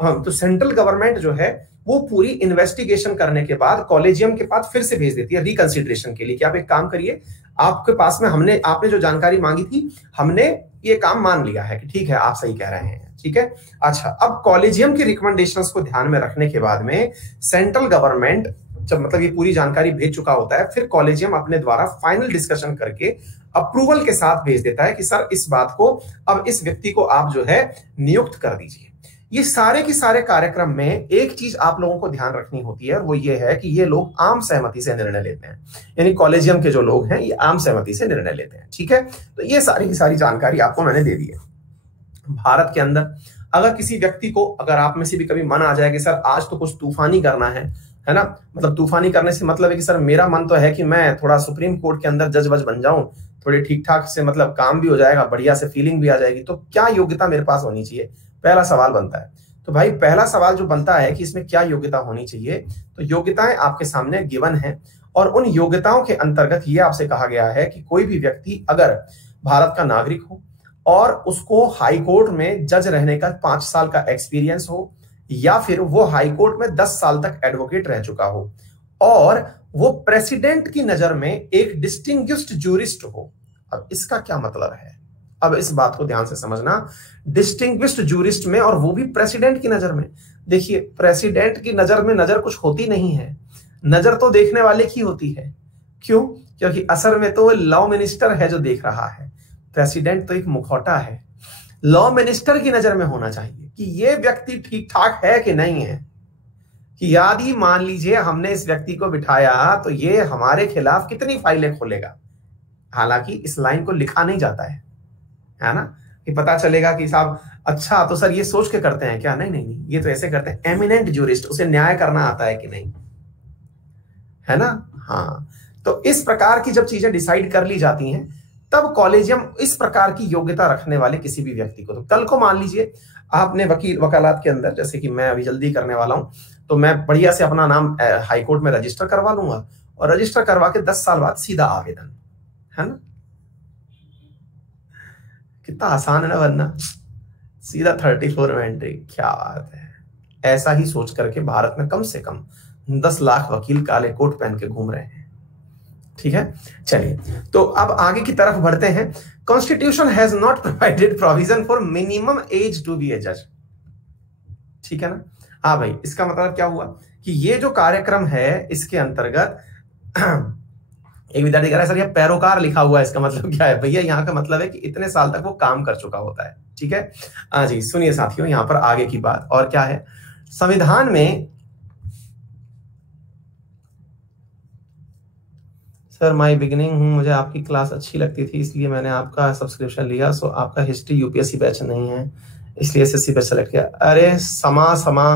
तो सेंट्रल गवर्नमेंट जो है वो पूरी इन्वेस्टिगेशन करने के बाद कॉलेजियम के पास फिर से भेज देती है रिकंसिडरेशन के लिए कि आप एक काम करिए, आपके पास में आपने जो जानकारी मांगी थी, हमने ये काम मान लिया है कि ठीक है आप सही कह रहे हैं। ठीक है। अच्छा, अब कॉलेजियम की रिकमेंडेशंस को ध्यान में रखने के बाद में सेंट्रल गवर्नमेंट जब मतलब ये पूरी जानकारी भेज चुका होता है, फिर कॉलेजियम अपने द्वारा फाइनल डिस्कशन करके अप्रूवल के साथ भेज देता है कि सर इस बात को, अब इस व्यक्ति को आप जो है नियुक्त कर दीजिए। ये सारे के सारे कार्यक्रम में एक चीज आप लोगों को ध्यान रखनी होती है, और वो ये है कि ये लोग आम सहमति से निर्णय लेते हैं, यानी कॉलेजियम के जो लोग हैं ये आम सहमति से निर्णय लेते हैं। ठीक है। तो ये सारी की सारी जानकारी आपको मैंने दे दी है। भारत के अंदर अगर किसी व्यक्ति को, अगर आप में से भी कभी मन आ जाए कि सर आज तो कुछ तूफानी करना है ना, मतलब तूफानी करने से मतलब है कि सर मेरा मन तो है कि मैं थोड़ा सुप्रीम कोर्ट के अंदर जज वज बन जाऊं, थोड़े ठीक ठाक से मतलब काम भी हो जाएगा, बढ़िया से फीलिंग भी आ जाएगी, तो क्या योग्यता मेरे पास होनी चाहिए, पहला सवाल बनता है। तो भाई पहला सवाल जो बनता है कि इसमें क्या योग्यता होनी चाहिए, तो योग्यताएं आपके सामने गिवन है, और उन योग्यताओं के अंतर्गत ये आपसे कहा गया है कि कोई भी व्यक्ति अगर भारत का नागरिक हो और उसको हाई कोर्ट में जज रहने का 5 साल का एक्सपीरियंस हो, या फिर वो हाई कोर्ट में 10 साल तक एडवोकेट रह चुका हो, और वो प्रेसिडेंट की नजर में एक डिस्टिंग्विश्ड जूरिस्ट हो। अब इसका क्या मतलब है, अब इस बात को ध्यान से समझना। डिस्टिंग्विश्ड जूरिस्ट में, और वो भी प्रेसिडेंट की नजर में। देखिए प्रेसिडेंट की नजर में नजर कुछ होती नहीं है, नजर तो देखने वाले की होती है। क्यों? क्योंकि असल में तो लॉ मिनिस्टर है जो देख रहा है, प्रेसिडेंट तो एक मुखौटा है। लॉ मिनिस्टर की नजर में होना चाहिए कि ये व्यक्ति ठीक ठाक है कि नहीं है, कि यदि मान लीजिए हमने इस व्यक्ति को बिठाया तो ये हमारे खिलाफ कितनी फाइलें खोलेगा। हालांकि इस लाइन को लिखा नहीं जाता है ना, कि पता चलेगा कि साहब अच्छा तो सर ये सोच के करते हैं क्या, नहीं नहीं नहीं, ये तो ऐसे करते हैं एमिनेंट जूरिस्ट, उसे न्याय करना आता है कि नहीं, है ना। हाँ, तो इस प्रकार की जब चीजें डिसाइड कर ली जाती हैं तब कॉलेजियम इस प्रकार की योग्यता रखने वाले किसी भी व्यक्ति को, तो कल को मान लीजिए आपने वकालत के अंदर, जैसे कि मैं अभी जल्दी करने वाला हूं, तो मैं बढ़िया से अपना नाम हाईकोर्ट में रजिस्टर करवा लूंगा, और रजिस्टर करवा के 10 साल बाद सीधा आवेदन, है ना। कितना आसान है ना बनना, सीधा 34 में एंट्री, क्या बात है। ऐसा ही सोच करके भारत में कम से कम 10 लाख वकील काले कोट पहन के घूम रहे हैं। ठीक है, चलिए तो अब आगे की तरफ बढ़ते हैं। Constitution has not provided provision for minimum age to be a जज। ठीक है ना, हाँ भाई, इसका मतलब क्या हुआ कि ये जो कार्यक्रम है इसके अंतर्गत एक विद्यार्थी कह रहा है सर ये पैरोकार लिखा हुआ है, इसका मतलब क्या है? भैया यहाँ का मतलब है कि इतने साल तक वो काम कर चुका होता है। ठीक है, हाँ जी, सुनिए साथियों, यहाँ पर आगे की बात और क्या है। संविधान में सर माई बिगिनिंग हूं, मुझे आपकी क्लास अच्छी लगती थी इसलिए मैंने आपका सब्सक्रिप्शन लिया। सो आपका हिस्ट्री यूपीएससी बैच नहीं है इसलिए एसएससी बैच सेलेक्ट किया। अरे समा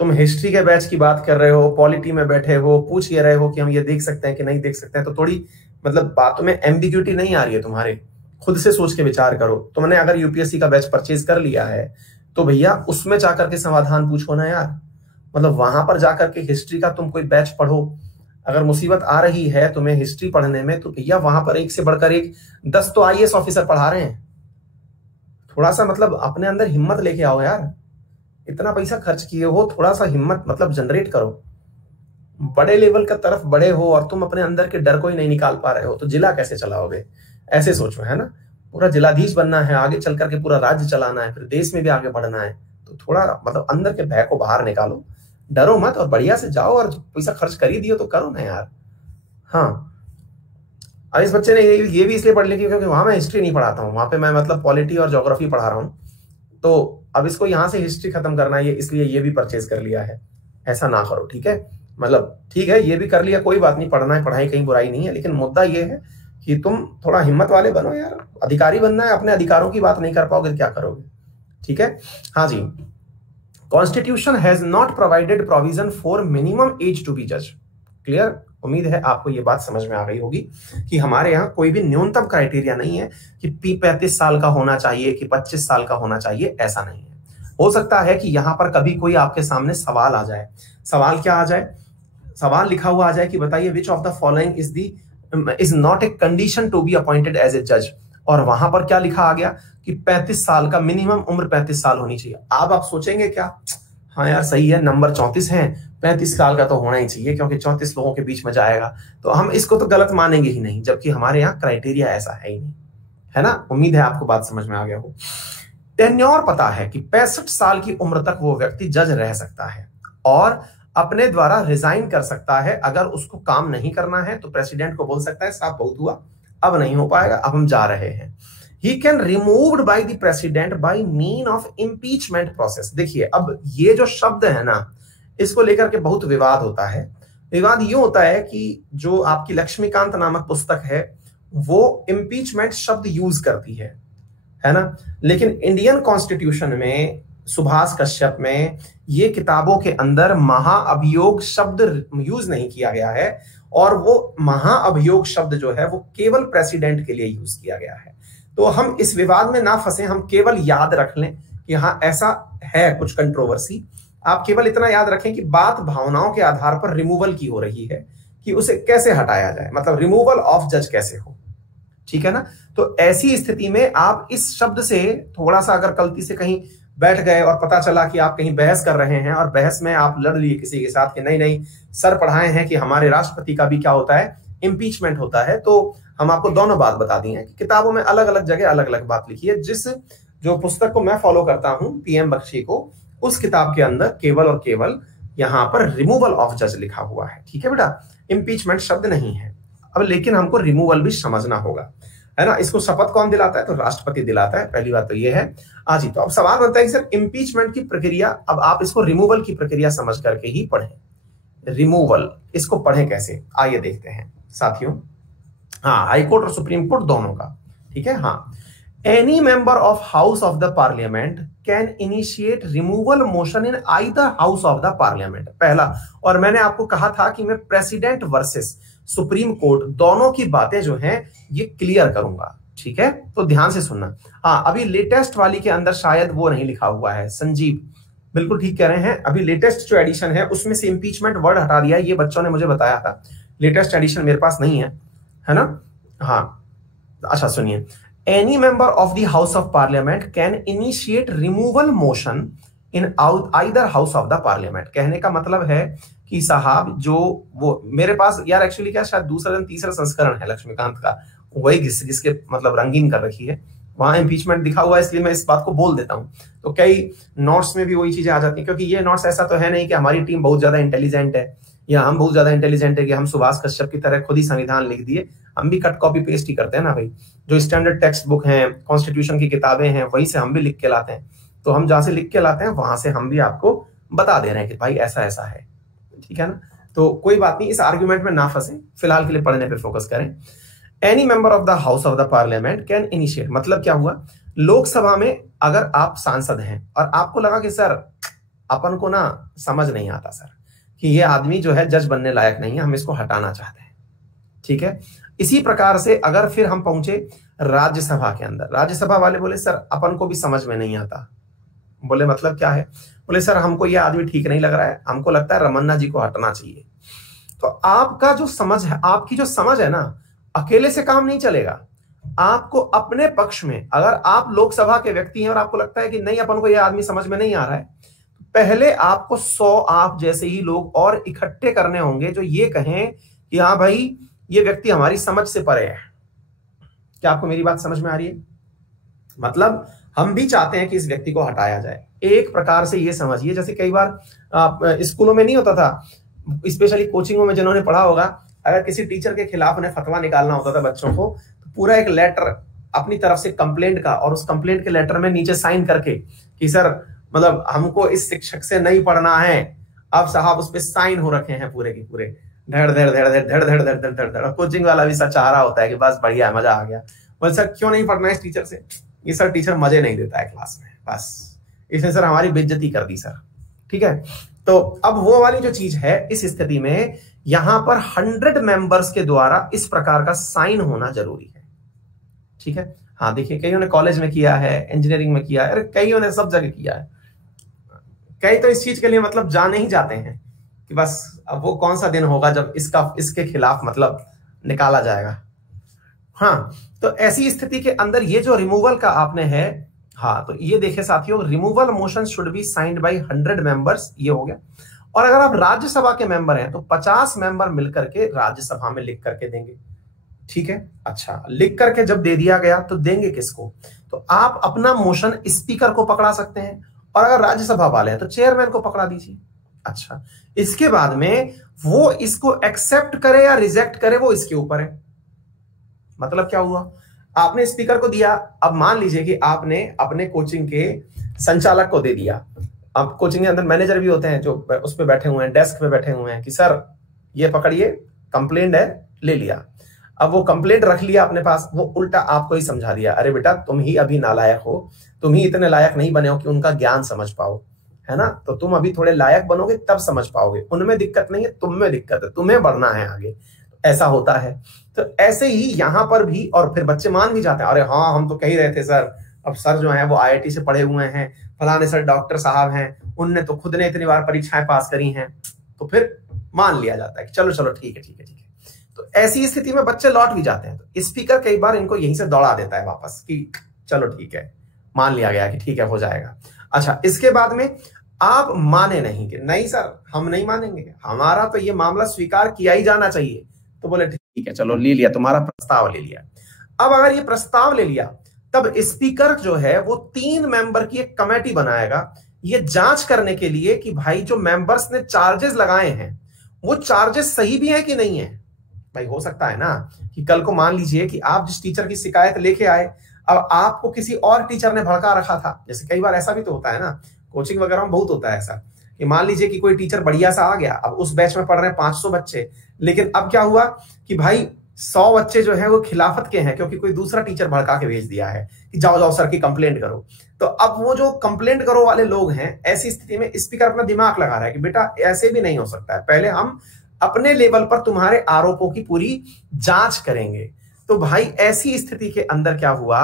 तुम हिस्ट्री के बैच की बात कर रहे हो, पॉलिटी में बैठे हो, पूछ ये रहे हो कि हम ये देख सकते हैं कि नहीं देख सकते हैं, तो थोड़ी मतलब बातों में एम्बिग्यूटी नहीं आ रही है तुम्हारे। खुद से सोच के विचार करो। तुमने अगर यूपीएससी का बैच परचेज कर लिया है तो भैया उसमें जाकर के समाधान पूछो ना यार। मतलब वहां पर जाकर के हिस्ट्री का तुम कोई बैच पढ़ो। अगर मुसीबत आ रही है तुम्हें हिस्ट्री पढ़ने में तो भैया वहां पर एक से बढ़कर एक 10 तो आईएएस ऑफिसर पढ़ा रहे हैं। थोड़ा सा मतलब अपने अंदर हिम्मत लेके आओ यार। इतना पैसा खर्च किए हो, थोड़ा सा हिम्मत मतलब जनरेट करो। बड़े लेवल का तरफ बड़े हो और तुम अपने अंदर के डर को ही नहीं निकाल पा रहे हो तो जिला कैसे चलाओगे? ऐसे सोचो, है ना। पूरा जिलाधीश बनना है, आगे चल करके पूरा राज्य चलाना है, फिर देश में भी आगे बढ़ना है, तो थोड़ा मतलब अंदर के भय को बाहर निकालो, डरो मत और बढ़िया से जाओ। और पैसा खर्च कर ही दियो तो करो ना यार। हाँ, अब इस बच्चे ने ये भी इसलिए पढ़ लिया क्योंकि वहां मैं हिस्ट्री नहीं पढ़ाता हूँ, वहां पे मैं मतलब पॉलिटी और ज्योग्राफी पढ़ा रहा हूँ, तो अब इसको यहाँ से हिस्ट्री खत्म करना है, इसलिए ये भी परचेज कर लिया है। ऐसा ना करो, ठीक है। मतलब ठीक है, ये भी कर लिया, कोई बात नहीं, पढ़ना है, पढ़ाई कहीं बुराई नहीं है, लेकिन मुद्दा ये है कि तुम थोड़ा हिम्मत वाले बनो यार। अधिकारी बनना है, अपने अधिकारों की बात नहीं कर पाओगे तो क्या करोगे? ठीक है, हाँ जी। Constitution has not provided provision for minimum age to be जज। क्लियर? उम्मीद है आपको ये बात समझ में आ गई होगी कि हमारे यहाँ कोई भी न्यूनतम क्राइटेरिया नहीं है कि 35 साल का होना चाहिए कि 25 साल का होना चाहिए, ऐसा नहीं है। हो सकता है कि यहां पर कभी कोई आपके सामने सवाल आ जाए। सवाल क्या आ जाए? सवाल लिखा हुआ आ जाए कि बताइए which of the following is not a condition to be appointed as a जज, और वहां पर क्या लिखा आ गया कि 35 साल का मिनिमम उम्र 35 साल होनी चाहिए। अब आप सोचेंगे क्या, हाँ यार सही है, नंबर 34 है, 35 साल का तो होना ही चाहिए क्योंकि 34 लोगों के बीच में जाएगा, तो हम इसको तो गलत मानेंगे ही नहीं, जबकि हमारे यहाँ क्राइटेरिया ऐसा है ही नहीं, है ना। उम्मीद है आपको बात समझ में आ गया हो। टेन्योर पता है कि 65 साल की उम्र तक वो व्यक्ति जज रह सकता है और अपने द्वारा रिजाइन कर सकता है। अगर उसको काम नहीं करना है तो प्रेसिडेंट को बोल सकता है साहब बहुत हुआ, अब नहीं हो पाएगा, अब हम जा रहे हैं। He can removed by the president by mean of impeachment process। देखिए अब ये जो शब्द है ना, इसको लेकर के बहुत विवाद होता है। विवाद ये होता है कि जो आपकी लक्ष्मीकांत नामक पुस्तक है वो इम्पीचमेंट शब्द यूज करती है ना, लेकिन इंडियन कॉन्स्टिट्यूशन में सुभाष कश्यप में ये किताबों के अंदर महाअभियोग शब्द यूज नहीं किया गया है, और वो महाअभियोग शब्द जो है वो केवल प्रेसिडेंट के लिए यूज किया गया है। तो हम इस विवाद में ना फंसे, हम केवल याद रख लें कि हाँ ऐसा है कुछ कंट्रोवर्सी। आप केवल इतना याद रखें कि बात भावनाओं के आधार पर रिमूवल की हो रही है कि उसे कैसे हटाया जाए, मतलब रिमूवल ऑफ जज कैसे हो, ठीक है ना। तो ऐसी स्थिति में आप इस शब्द से थोड़ा सा अगर गलती से कहीं बैठ गए और पता चला कि आप कहीं बहस कर रहे हैं और बहस में आप लड़ लिए किसी के साथ कि नहीं नहीं सर पढ़ाए हैं कि हमारे राष्ट्रपति का भी क्या होता है, इम्पीचमेंट होता है, तो हम आपको दोनों बात बता दी है कि किताबों में अलग अलग जगह अलग अलग बात लिखी है। जिस जो पुस्तक को मैं फॉलो करता हूं पीएम बख्शी को, उस किताब के अंदर केवल और केवल यहां पर रिमूवल ऑफ जज लिखा हुआ है, ठीक है बेटा, इम्पीचमेंट शब्द नहीं है। अब लेकिन हमको रिमूवल भी समझना होगा, है ना। इसको शपथ कौन दिलाता है? तो राष्ट्रपति दिलाता है, पहली बात तो ये है। आज ही तो अब सवाल बनता है कि सर इम्पीचमेंट की प्रक्रिया, अब आप इसको रिमूवल की प्रक्रिया समझ करके ही पढ़ें। रिमूवल इसको पढ़ें कैसे, आइए देखते हैं साथियों। हाँ, हाईकोर्ट और सुप्रीम कोर्ट दोनों का, ठीक है। हाँ, any member of house of the parliament can initiate removal motion in either house of the parliament, पहला। और मैंने आपको कहा था कि मैं प्रेसिडेंट वर्सेस सुप्रीम कोर्ट दोनों की बातें जो हैं ये क्लियर करूंगा, ठीक है, तो ध्यान से सुनना। हाँ, अभी लेटेस्ट वाली के अंदर शायद वो नहीं लिखा हुआ है, संजीव बिल्कुल ठीक कह रहे हैं। अभी लेटेस्ट जो एडिशन है उसमें से इम्पीचमेंट वर्ड हटा दिया, ये बच्चों ने मुझे बताया था। लेटेस्ट एडिशन मेरे पास नहीं है ना। हाँ, अच्छा सुनिए, any member of the house of parliament can initiate removal motion in either house of the parliament. कहने का मतलब है कि साहब जो वो मेरे पास यार एक्चुअली क्या शायद दूसरा तीसरा संस्करण है लक्ष्मीकांत का, वही घिस घिस के मतलब रंगीन कर रखी है, वहां इम्पीचमेंट दिखा हुआ है, इसलिए मैं इस बात को बोल देता हूं। तो कई नोट्स में भी वही चीजें आ जाती हैं, क्योंकि ये नोट्स ऐसा तो है नहीं कि हमारी टीम बहुत ज्यादा इंटेलिजेंट है या हम बहुत ज्यादा इंटेलिजेंट है कि हम सुभाष कश्यप की तरह खुद ही संविधान लिख दिए। हम भी कट कॉपी पेस्ट ही करते हैं ना भाई, जो स्टैंडर्ड टेक्स्ट बुक हैं, कॉन्स्टिट्यूशन की किताबें हैं, वहीं से हम भी लिख के लाते हैं। तो हम जहां से लिख के लाते हैं वहां से हम भी आपको बता दे रहे हैं कि भाई ऐसा ऐसा है, ठीक है ना। तो कोई बात नहीं, इस आर्ग्यूमेंट में ना फंसे, फिलहाल के लिए पढ़ने पे फोकस करें। Any member of the house of the parliament can initiate, मतलब क्या हुआ, लोकसभा में अगर आप सांसद हैं और आपको लगा कि सर अपन को ना समझ नहीं आता सर कि ये आदमी जो है जज बनने लायक नहीं है, हम इसको हटाना चाहते हैं, ठीक है। इसी प्रकार से अगर फिर हम पहुंचे राज्यसभा के अंदर, राज्यसभा वाले बोले सर अपन को भी समझ में नहीं आता। बोले मतलब क्या है? बोले सर हमको ये आदमी ठीक नहीं लग रहा है, हमको लगता है रमन्ना जी को हटना चाहिए। तो आपका जो समझ है, आपकी जो समझ है ना, अकेले से काम नहीं चलेगा। आपको अपने पक्ष में, अगर आप लोकसभा के व्यक्ति हैं और आपको लगता है कि नहीं अपन को यह आदमी समझ में नहीं आ रहा है, पहले आपको 100 आप जैसे ही लोग और इकट्ठे करने होंगे जो ये कहें कि हाँ भाई ये व्यक्ति हमारी समझ से परे है। क्या आपको मेरी बात समझ में आ रही है? मतलब हम भी चाहते हैं कि इस व्यक्ति को हटाया जाए। एक प्रकार से ये समझिए जैसे कई बार स्कूलों में नहीं होता था, स्पेशली कोचिंगों में जिन्होंने पढ़ा होगा, अगर किसी टीचर के खिलाफ उन्हें फतवा निकालना होता था बच्चों को, तो पूरा एक लेटर अपनी तरफ से कंप्लेंट का, और उस कंप्लेंट के लेटर में नीचे साइन करके कि सर मतलब हमको इस शिक्षक से नहीं पढ़ना है, अब साहब उस पर साइन हो रखे हैं पूरे के पूरे, धड़ धड़ धड़ धड़ धड़ धड़ धड़ धड़ धड़ धड़। कोचिंग वाला भी सर चाह रहा होता है कि बस बढ़िया मजा आ गया। बोले सर क्यों नहीं पढ़ना है इस टीचर से? ये सर टीचर मजे नहीं देता है क्लास में, बस इसने सर हमारी बेइज्जती कर दी सर, ठीक है। तो अब वो वाली जो चीज है, इस स्थिति में यहां पर 100 मेंबर्स के द्वारा इस प्रकार का साइन होना जरूरी है, ठीक है। हाँ देखिए, कईयों ने कॉलेज में किया है, इंजीनियरिंग में किया है, अरे कईयों ने सब जगह किया है। कई तो इस चीज के लिए मतलब जाने ही जाते हैं कि बस अब वो कौन सा दिन होगा जब इसके खिलाफ मतलब निकाला जाएगा। हाँ, तो ऐसी स्थिति के अंदर ये जो रिमूवल का आपने है, हाँ तो ये देखिए साथियों, removal motion should be signed by 100 members, ये हो गया। और अगर आप राज्यसभा के मेंबर हैं तो 50 मेंबर मिलकर के राज्यसभा में लिख करके देंगे, ठीक है। अच्छा, लिख करके जब दे दिया गया तो देंगे किसको? तो आप अपना मोशन स्पीकर को पकड़ा सकते हैं, और अगर राज्यसभा वाले हैं तो चेयरमैन को पकड़ा दीजिए। अच्छा, इसके बाद में वो इसको एक्सेप्ट करे या रिजेक्ट करे वो इसके ऊपर है। मतलब क्या हुआ, आपने स्पीकर को दिया, अब मान लीजिए कि आपने अपने कोचिंग के संचालक को दे दिया। अब कोचिंग के अंदर मैनेजर भी होते हैं जो उस पे बैठे हुए हैं, डेस्क पे बैठे हुए हैं कि सर ये पकड़िए, कंप्लेंट है, ले लिया। अब वो कंप्लेंट रख लिया अपने पास, वो उल्टा आपको ही समझा दिया, अरे बेटा तुम ही अभी नालायक हो, तुम ही इतने लायक नहीं बने हो कि उनका ज्ञान समझ पाओ, है ना। तो तुम अभी थोड़े लायक बनोगे तब समझ पाओगे, उनमें दिक्कत नहीं है, तुम में दिक्कत है, तुम्हें बढ़ना है आगे। ऐसा होता है। तो ऐसे ही यहां पर भी, और फिर बच्चे मान भी जाते हैं, अरे हाँ हम तो कह ही रहे थे सर, अब सर जो है वो IIT से पढ़े हुए हैं, फलाने सर डॉक्टर साहब हैं, उनने तो खुद ने इतनी बार परीक्षाएं पास करी हैं, तो फिर मान लिया जाता है कि चलो चलो ठीक है ठीक है ठीक है। तो ऐसी स्थिति में बच्चे लौट भी जाते हैं, तो स्पीकर कई बार इनको यहीं से दौड़ा देता है वापस कि चलो ठीक है, मान लिया गया कि ठीक है हो जाएगा। अच्छा, इसके बाद में आप माने नहीं कि नहीं सर हम नहीं मानेंगे, हमारा तो ये मामला स्वीकार किया ही जाना चाहिए। तो बोले ठीक है चलो ले लिया, तुम्हारा प्रस्ताव ले लिया। अब अगर ये प्रस्ताव ले लिया तब स्पीकर जो है वो 3 मेंबर की एक कमेटी बनाएगा, ये जांच करने के लिए कि भाई जो मेंबर्स ने चार्जेस लगाए हैं वो चार्जेस सही भी है कि नहीं है। भाई हो सकता है ना कि कल को मान लीजिए कि आप जिस टीचर की शिकायत लेके आए, अब आपको किसी और टीचर ने भड़का रखा था। जैसे कई बार ऐसा भी तो होता है ना, कोचिंग वगैरह में बहुत होता है ऐसा कि मान लीजिए कि कोई टीचर बढ़िया सा आ गया, अब उस बैच में पढ़ रहे हैं 500 बच्चे, लेकिन अब क्या हुआ कि भाई 100 बच्चे जो है वो खिलाफत के हैं क्योंकि कोई दूसरा टीचर भड़का के भेज दिया है कि जाओ जाओ सर की कंप्लेंट करो। तो अब वो जो कंप्लेंट करो वाले लोग हैं, ऐसी स्थिति में स्पीकर अपना दिमाग लगा रहा है कि बेटा ऐसे भी नहीं हो सकता है, पहले हम अपने लेवल पर तुम्हारे आरोपों की पूरी जांच करेंगे। तो भाई ऐसी स्थिति के अंदर क्या हुआ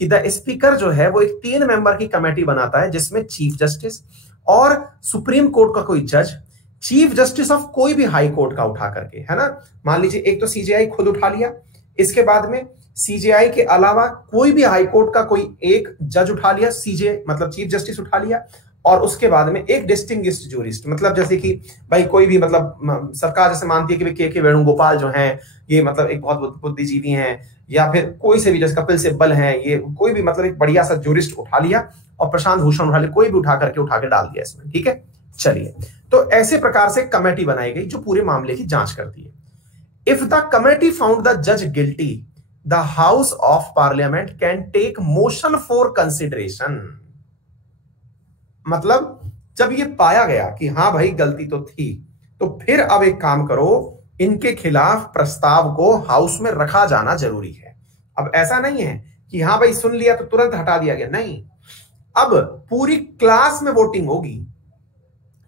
कि द स्पीकर जो है वो एक 3 मेंबर की कमेटी बनाता है जिसमें चीफ जस्टिस और सुप्रीम कोर्ट का कोई जज, चीफ जस्टिस ऑफ कोई भी हाई कोर्ट का उठा करके, है ना। मान लीजिए एक तो CJI खुद उठा लिया, इसके बाद में सीजेआई के अलावा कोई भी हाई कोर्ट का कोई एक जज उठा लिया, सीजे मतलब चीफ जस्टिस उठा लिया, और उसके बाद में एक डिस्टिंग्विश्ड जूरिस्ट, मतलब जैसे कि भाई कोई भी मतलब सरकार जैसे मानती है कि के वेणुगोपाल जो हैं ये मतलब एक बहुत बुद्धिजीवी हैं, या फिर कोई से भी जैसे कपिल सिब्बल हैं, ये कोई भी मतलब एक बढ़िया सा जूरिस्ट उठा लिया, और प्रशांत भूषण उठा लिया, कोई भी उठा के डाल दिया इसमें, ठीक है। चलिए, तो ऐसे प्रकार से कमेटी बनाई गई जो पूरे मामले की जांच करती है। If the committee found the जज guilty, the house of parliament can take motion for consideration. मतलब जब ये पाया गया कि हाँ भाई गलती तो थी, तो फिर अब एक काम करो, इनके खिलाफ प्रस्ताव को हाउस में रखा जाना जरूरी है। अब ऐसा नहीं है कि हाँ भाई सुन लिया तो तुरंत हटा दिया गया, नहीं, अब पूरी क्लास में वोटिंग होगी।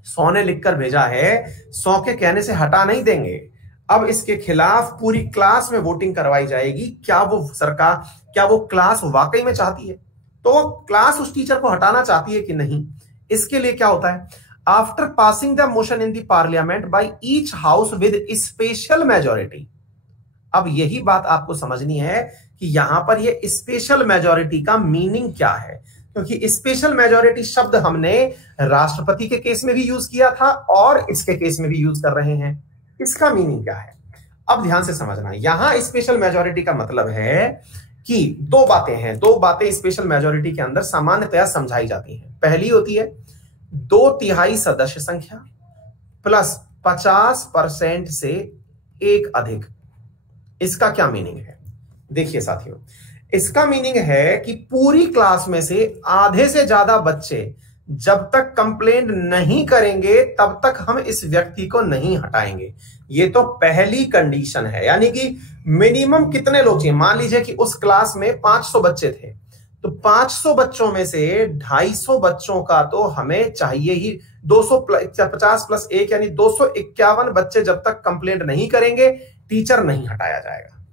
100 ने लिखकर भेजा है, 100 के कहने से हटा नहीं देंगे। अब इसके खिलाफ पूरी क्लास में वोटिंग करवाई जाएगी। क्या वो क्लास वाकई में चाहती है, तो क्लास उस टीचर को हटाना चाहती है कि नहीं। इसके लिए क्या होता है, after passing the motion in the parliament by each house with special majority. अब यही बात आपको समझनी है कि यहां पर ये स्पेशल मेजोरिटी का मीनिंग क्या है, क्योंकि स्पेशल मेजोरिटी शब्द हमने राष्ट्रपति के केस में भी यूज किया था और इसके केस में भी यूज कर रहे हैं। इसका मीनिंग क्या है, अब ध्यान से समझना। यहां स्पेशल मेजोरिटी का मतलब है कि दो बातें स्पेशल मेजोरिटी के अंदर सामान्यतया समझाई जाती हैं। पहली होती है 2/3 सदस्य संख्या प्लस 50% से एक अधिक। इसका क्या मीनिंग है, देखिए साथियों, इसका मीनिंग है कि पूरी क्लास में से आधे से ज्यादा बच्चे जब तक कंप्लेंट नहीं करेंगे तब तक हम इस व्यक्ति को नहीं हटाएंगे। ये तो पहली कंडीशन है, यानी कि मिनिमम कितने लोग चाहिए। मान लीजिए कि उस क्लास में 500 बच्चे थे, तो 500 बच्चों में से 250 बच्चों का तो हमें चाहिए ही। 250 प्लस 1 यानी 251 बच्चे जब तक कंप्लेंट नहीं करेंगे टीचर नहीं हटाया जाएगा,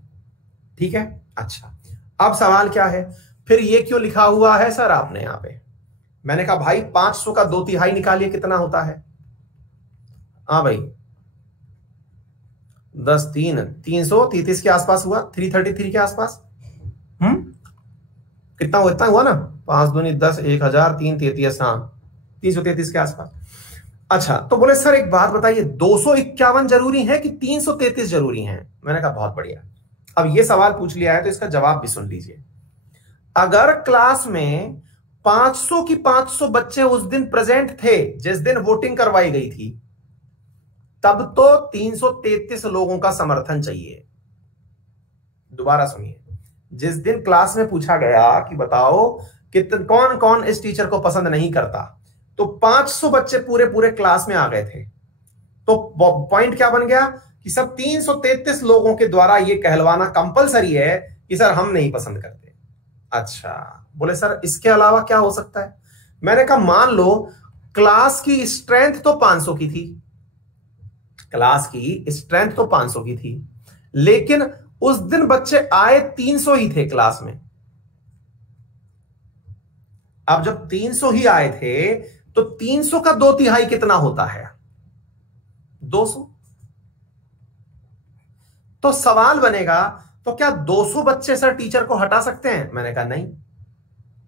ठीक है। अच्छा, अब सवाल क्या है, फिर ये क्यों लिखा हुआ है सर आपने यहां पे। मैंने कहा भाई 500 का 2/3 निकालिए कितना होता है। हाँ भाई 10 3 333 के आसपास हुआ, 333 के आसपास। कितना हुआ, इतना हुआ ना, 5 दूनी 10, 1000, 333, हाँ 333 के आसपास। अच्छा, तो बोले सर एक बात बताइए, 251 जरूरी है कि 333 जरूरी है। मैंने कहा बहुत बढ़िया, अब ये सवाल पूछ लिया है तो इसका जवाब भी सुन लीजिए। अगर क्लास में 500 की 500 बच्चे उस दिन प्रेजेंट थे जिस दिन वोटिंग करवाई गई थी, तब तो 333 लोगों का समर्थन चाहिए। दोबारा सुनिए, जिस दिन क्लास में पूछा गया कि बताओ कौन कौन इस टीचर को पसंद नहीं करता, तो 500 बच्चे पूरे क्लास में आ गए थे, तो पॉइंट क्या बन गया कि सब 333 लोगों के द्वारा यह कहलवाना कंपलसरी है कि सर हम नहीं पसंद करते। अच्छा, बोले सर इसके अलावा क्या हो सकता है। मैंने कहा मान लो क्लास की स्ट्रेंथ तो 500 की थी, क्लास की स्ट्रेंथ तो 500 की थी, लेकिन उस दिन बच्चे आए 300 ही थे क्लास में। अब जब 300 ही आए थे तो 300 का 2/3 कितना होता है, 200। तो सवाल बनेगा तो क्या 200 बच्चे सर टीचर को हटा सकते हैं। मैंने कहा नहीं,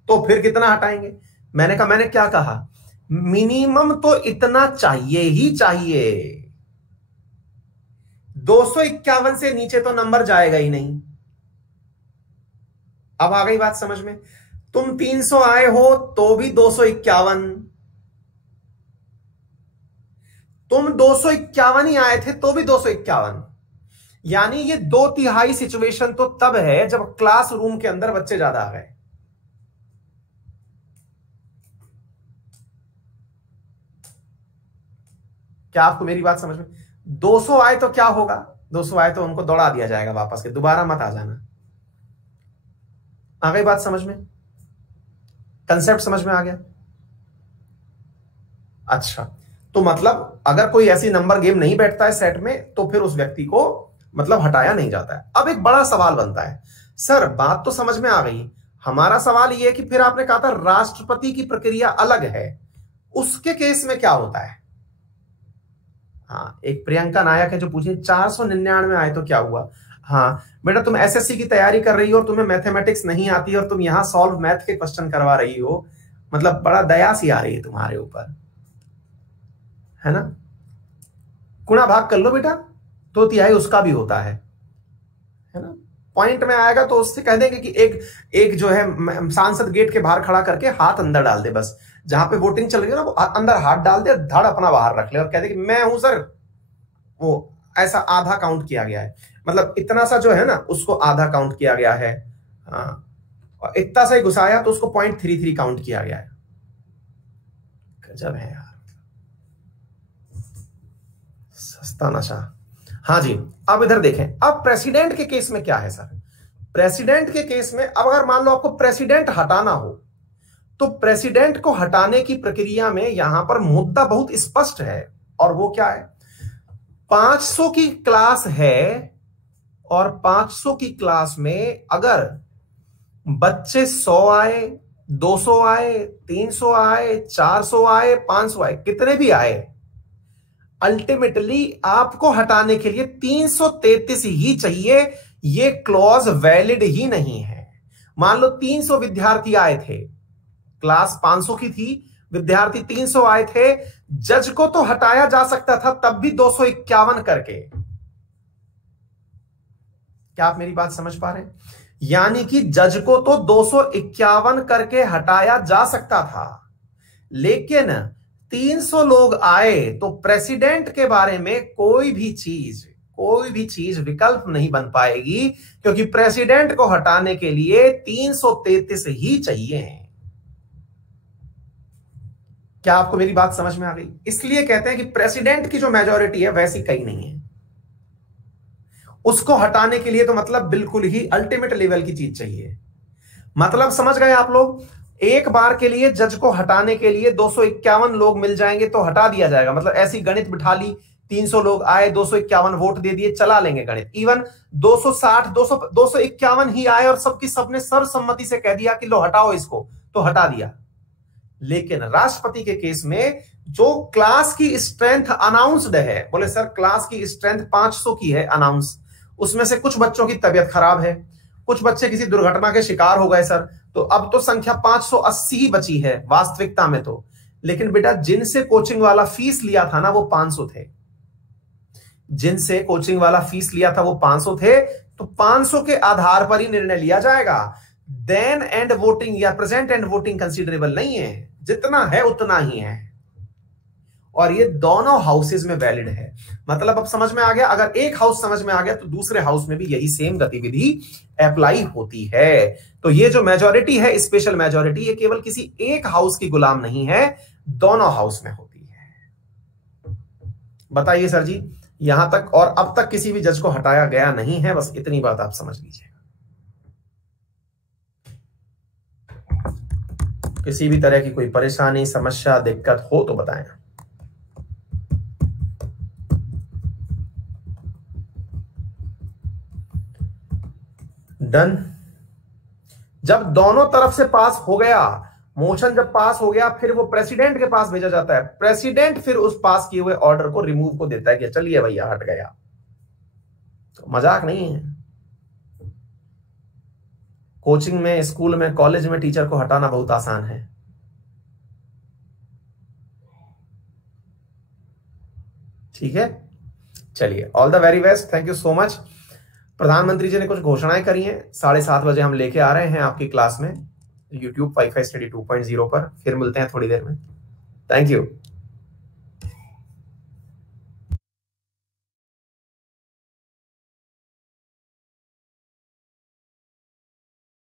तो फिर कितना हटाएंगे। मैंने क्या कहा, मिनिमम तो इतना चाहिए ही चाहिए। 251 से नीचे तो नंबर जाएगा ही नहीं। अब आ गई बात समझ में। तुम 300 आए हो तो भी 251, तुम 251 ही आए थे तो भी 251, यानी ये 2/3 सिचुएशन तो तब है जब क्लासरूम के अंदर बच्चे ज्यादा आ गए। क्या आपको मेरी बात समझ में। 200 आए तो क्या होगा, 200 आए तो उनको दौड़ा दिया जाएगा वापस के, दोबारा मत आ जाना। आ गई बात समझ में, कंसेप्ट समझ में आ गया। अच्छा, तो मतलब अगर कोई ऐसी नंबर गेम नहीं बैठता है सेट में तो फिर उस व्यक्ति को मतलब हटाया नहीं जाता है। अब एक बड़ा सवाल बनता है, सर बात तो समझ में आ गई, हमारा सवाल यह है कि फिर आपने कहा था राष्ट्रपति की प्रक्रिया अलग है, उसके केस में क्या होता है। हाँ, एक प्रियंका नायक है जो पूछे 499 आए तो क्या हुआ। हाँ बेटा, तुम एसएससी की तैयारी कर रही हो और तुम्हें मैथमेटिक्स नहीं आती और तुम यहाँ सॉल्व मैथ के क्वेश्चन करवा रही हो, मतलब बड़ा दया सी आ रही है तुम्हारे ऊपर, है ना। गुणा भाग कर लो बेटा, 2/3 उसका भी होता है ना। पॉइंट में आएगा तो उससे कह देंगे कि एक जो है सांसद गेट के बाहर खड़ा करके हाथ अंदर डाल दे, बस जहां पे वोटिंग चल रही है ना वो अंदर हाथ डाल दे, धड़ अपना बाहर रख ले और कह दे कि मैं हूं सर। वो ऐसा आधा काउंट किया गया है, मतलब इतना सा जो है ना उसको आधा काउंट किया गया है, और इतना सा ही घुसाया तो उसको 0.33 काउंट किया गया है। गजब है यार, सस्ता नशा। हाँ जी, अब इधर देखें, अब प्रेसिडेंट के केस में क्या है सर। प्रेसिडेंट के केस में अब अगर मान लो आपको प्रेसिडेंट हटाना हो तो प्रेसिडेंट को हटाने की प्रक्रिया में यहां पर मुद्दा बहुत स्पष्ट है, और वो क्या है, 500 की क्लास है और 500 की क्लास में अगर बच्चे 100 आए, 200 आए, 300 आए, 400 आए, 500 आए, कितने भी आए, अल्टीमेटली आपको हटाने के लिए 333 ही चाहिए। ये क्लॉज वैलिड ही नहीं है। मान लो 300 विद्यार्थी आए थे, क्लास 500 की थी, विद्यार्थी 300 आए थे, जज को तो हटाया जा सकता था तब भी 251 करके। क्या आप मेरी बात समझ पा रहे हैं? यानी कि जज को तो 251 करके हटाया जा सकता था, लेकिन 300 लोग आए तो प्रेसिडेंट के बारे में कोई भी चीज विकल्प नहीं बन पाएगी, क्योंकि प्रेसिडेंट को हटाने के लिए 333 ही चाहिए। क्या आपको मेरी बात समझ में आ गई? इसलिए कहते हैं कि प्रेसिडेंट की जो मेजॉरिटी है वैसी कहीं नहीं है। उसको हटाने के लिए तो मतलब बिल्कुल ही अल्टीमेट लेवल की चीज चाहिए। मतलब समझ गए आप लोग? एक बार के लिए जज को हटाने के लिए 251 लोग मिल जाएंगे तो हटा दिया जाएगा। मतलब ऐसी गणित बिठा ली, 300 लोग आए, 251 वोट दे दिए, चला लेंगे गणित। इवन 260 251 ही आए और सबकी सबने सर्वसम्मति से कह दिया कि लो हटाओ इसको, तो हटा दिया। लेकिन राष्ट्रपति के केस में जो क्लास की स्ट्रेंथ अनाउंस्ड है, बोले सर क्लास की स्ट्रेंथ 500 की है अनाउंस, उसमें से कुछ बच्चों की तबीयत खराब है, कुछ बच्चे किसी दुर्घटना के शिकार हो गए सर, तो अब तो संख्या 580 ही बची है वास्तविकता में तो। लेकिन बेटा जिनसे कोचिंग वाला फीस लिया था ना वो 500 थे, जिनसे कोचिंग वाला फीस लिया था वो 500 थे, तो 500 के आधार पर ही निर्णय लिया जाएगा। देन एंड वोटिंग या प्रेजेंट एंड वोटिंग कंसीडरेबल नहीं है, जितना है उतना ही है। और ये दोनों हाउसेज में वैलिड है। मतलब अब समझ में आ गया, अगर एक हाउस समझ में आ गया तो दूसरे हाउस में भी यही सेम गतिविधि अप्लाई होती है। तो ये जो मेजॉरिटी है, स्पेशल मेजॉरिटी, ये केवल किसी एक हाउस की गुलाम नहीं है, दोनों हाउस में होती है। बताइए सर जी, यहां तक और अब तक किसी भी जज को हटाया गया नहीं है, बस इतनी बात आप समझ लीजिए। किसी भी तरह की कोई परेशानी, समस्या, दिक्कत हो तो बताएं। डन। जब दोनों तरफ से पास हो गया, मोशन जब पास हो गया, फिर वो प्रेसिडेंट के पास भेजा जाता है। प्रेसिडेंट फिर उस पास किए हुए ऑर्डर को रिमूव को देता है कि चलिए भैया हट गया। तो मजाक नहीं है। कोचिंग में, स्कूल में, कॉलेज में टीचर को हटाना बहुत आसान है। ठीक है, चलिए, all the very best, thank you so much. प्रधानमंत्री जी ने कुछ घोषणाएं करी हैं, 7:30 बजे हम लेके आ रहे हैं आपकी क्लास में YouTube Wi-Fi स्टडी 2.0 पर। फिर मिलते हैं थोड़ी देर में। Thank you.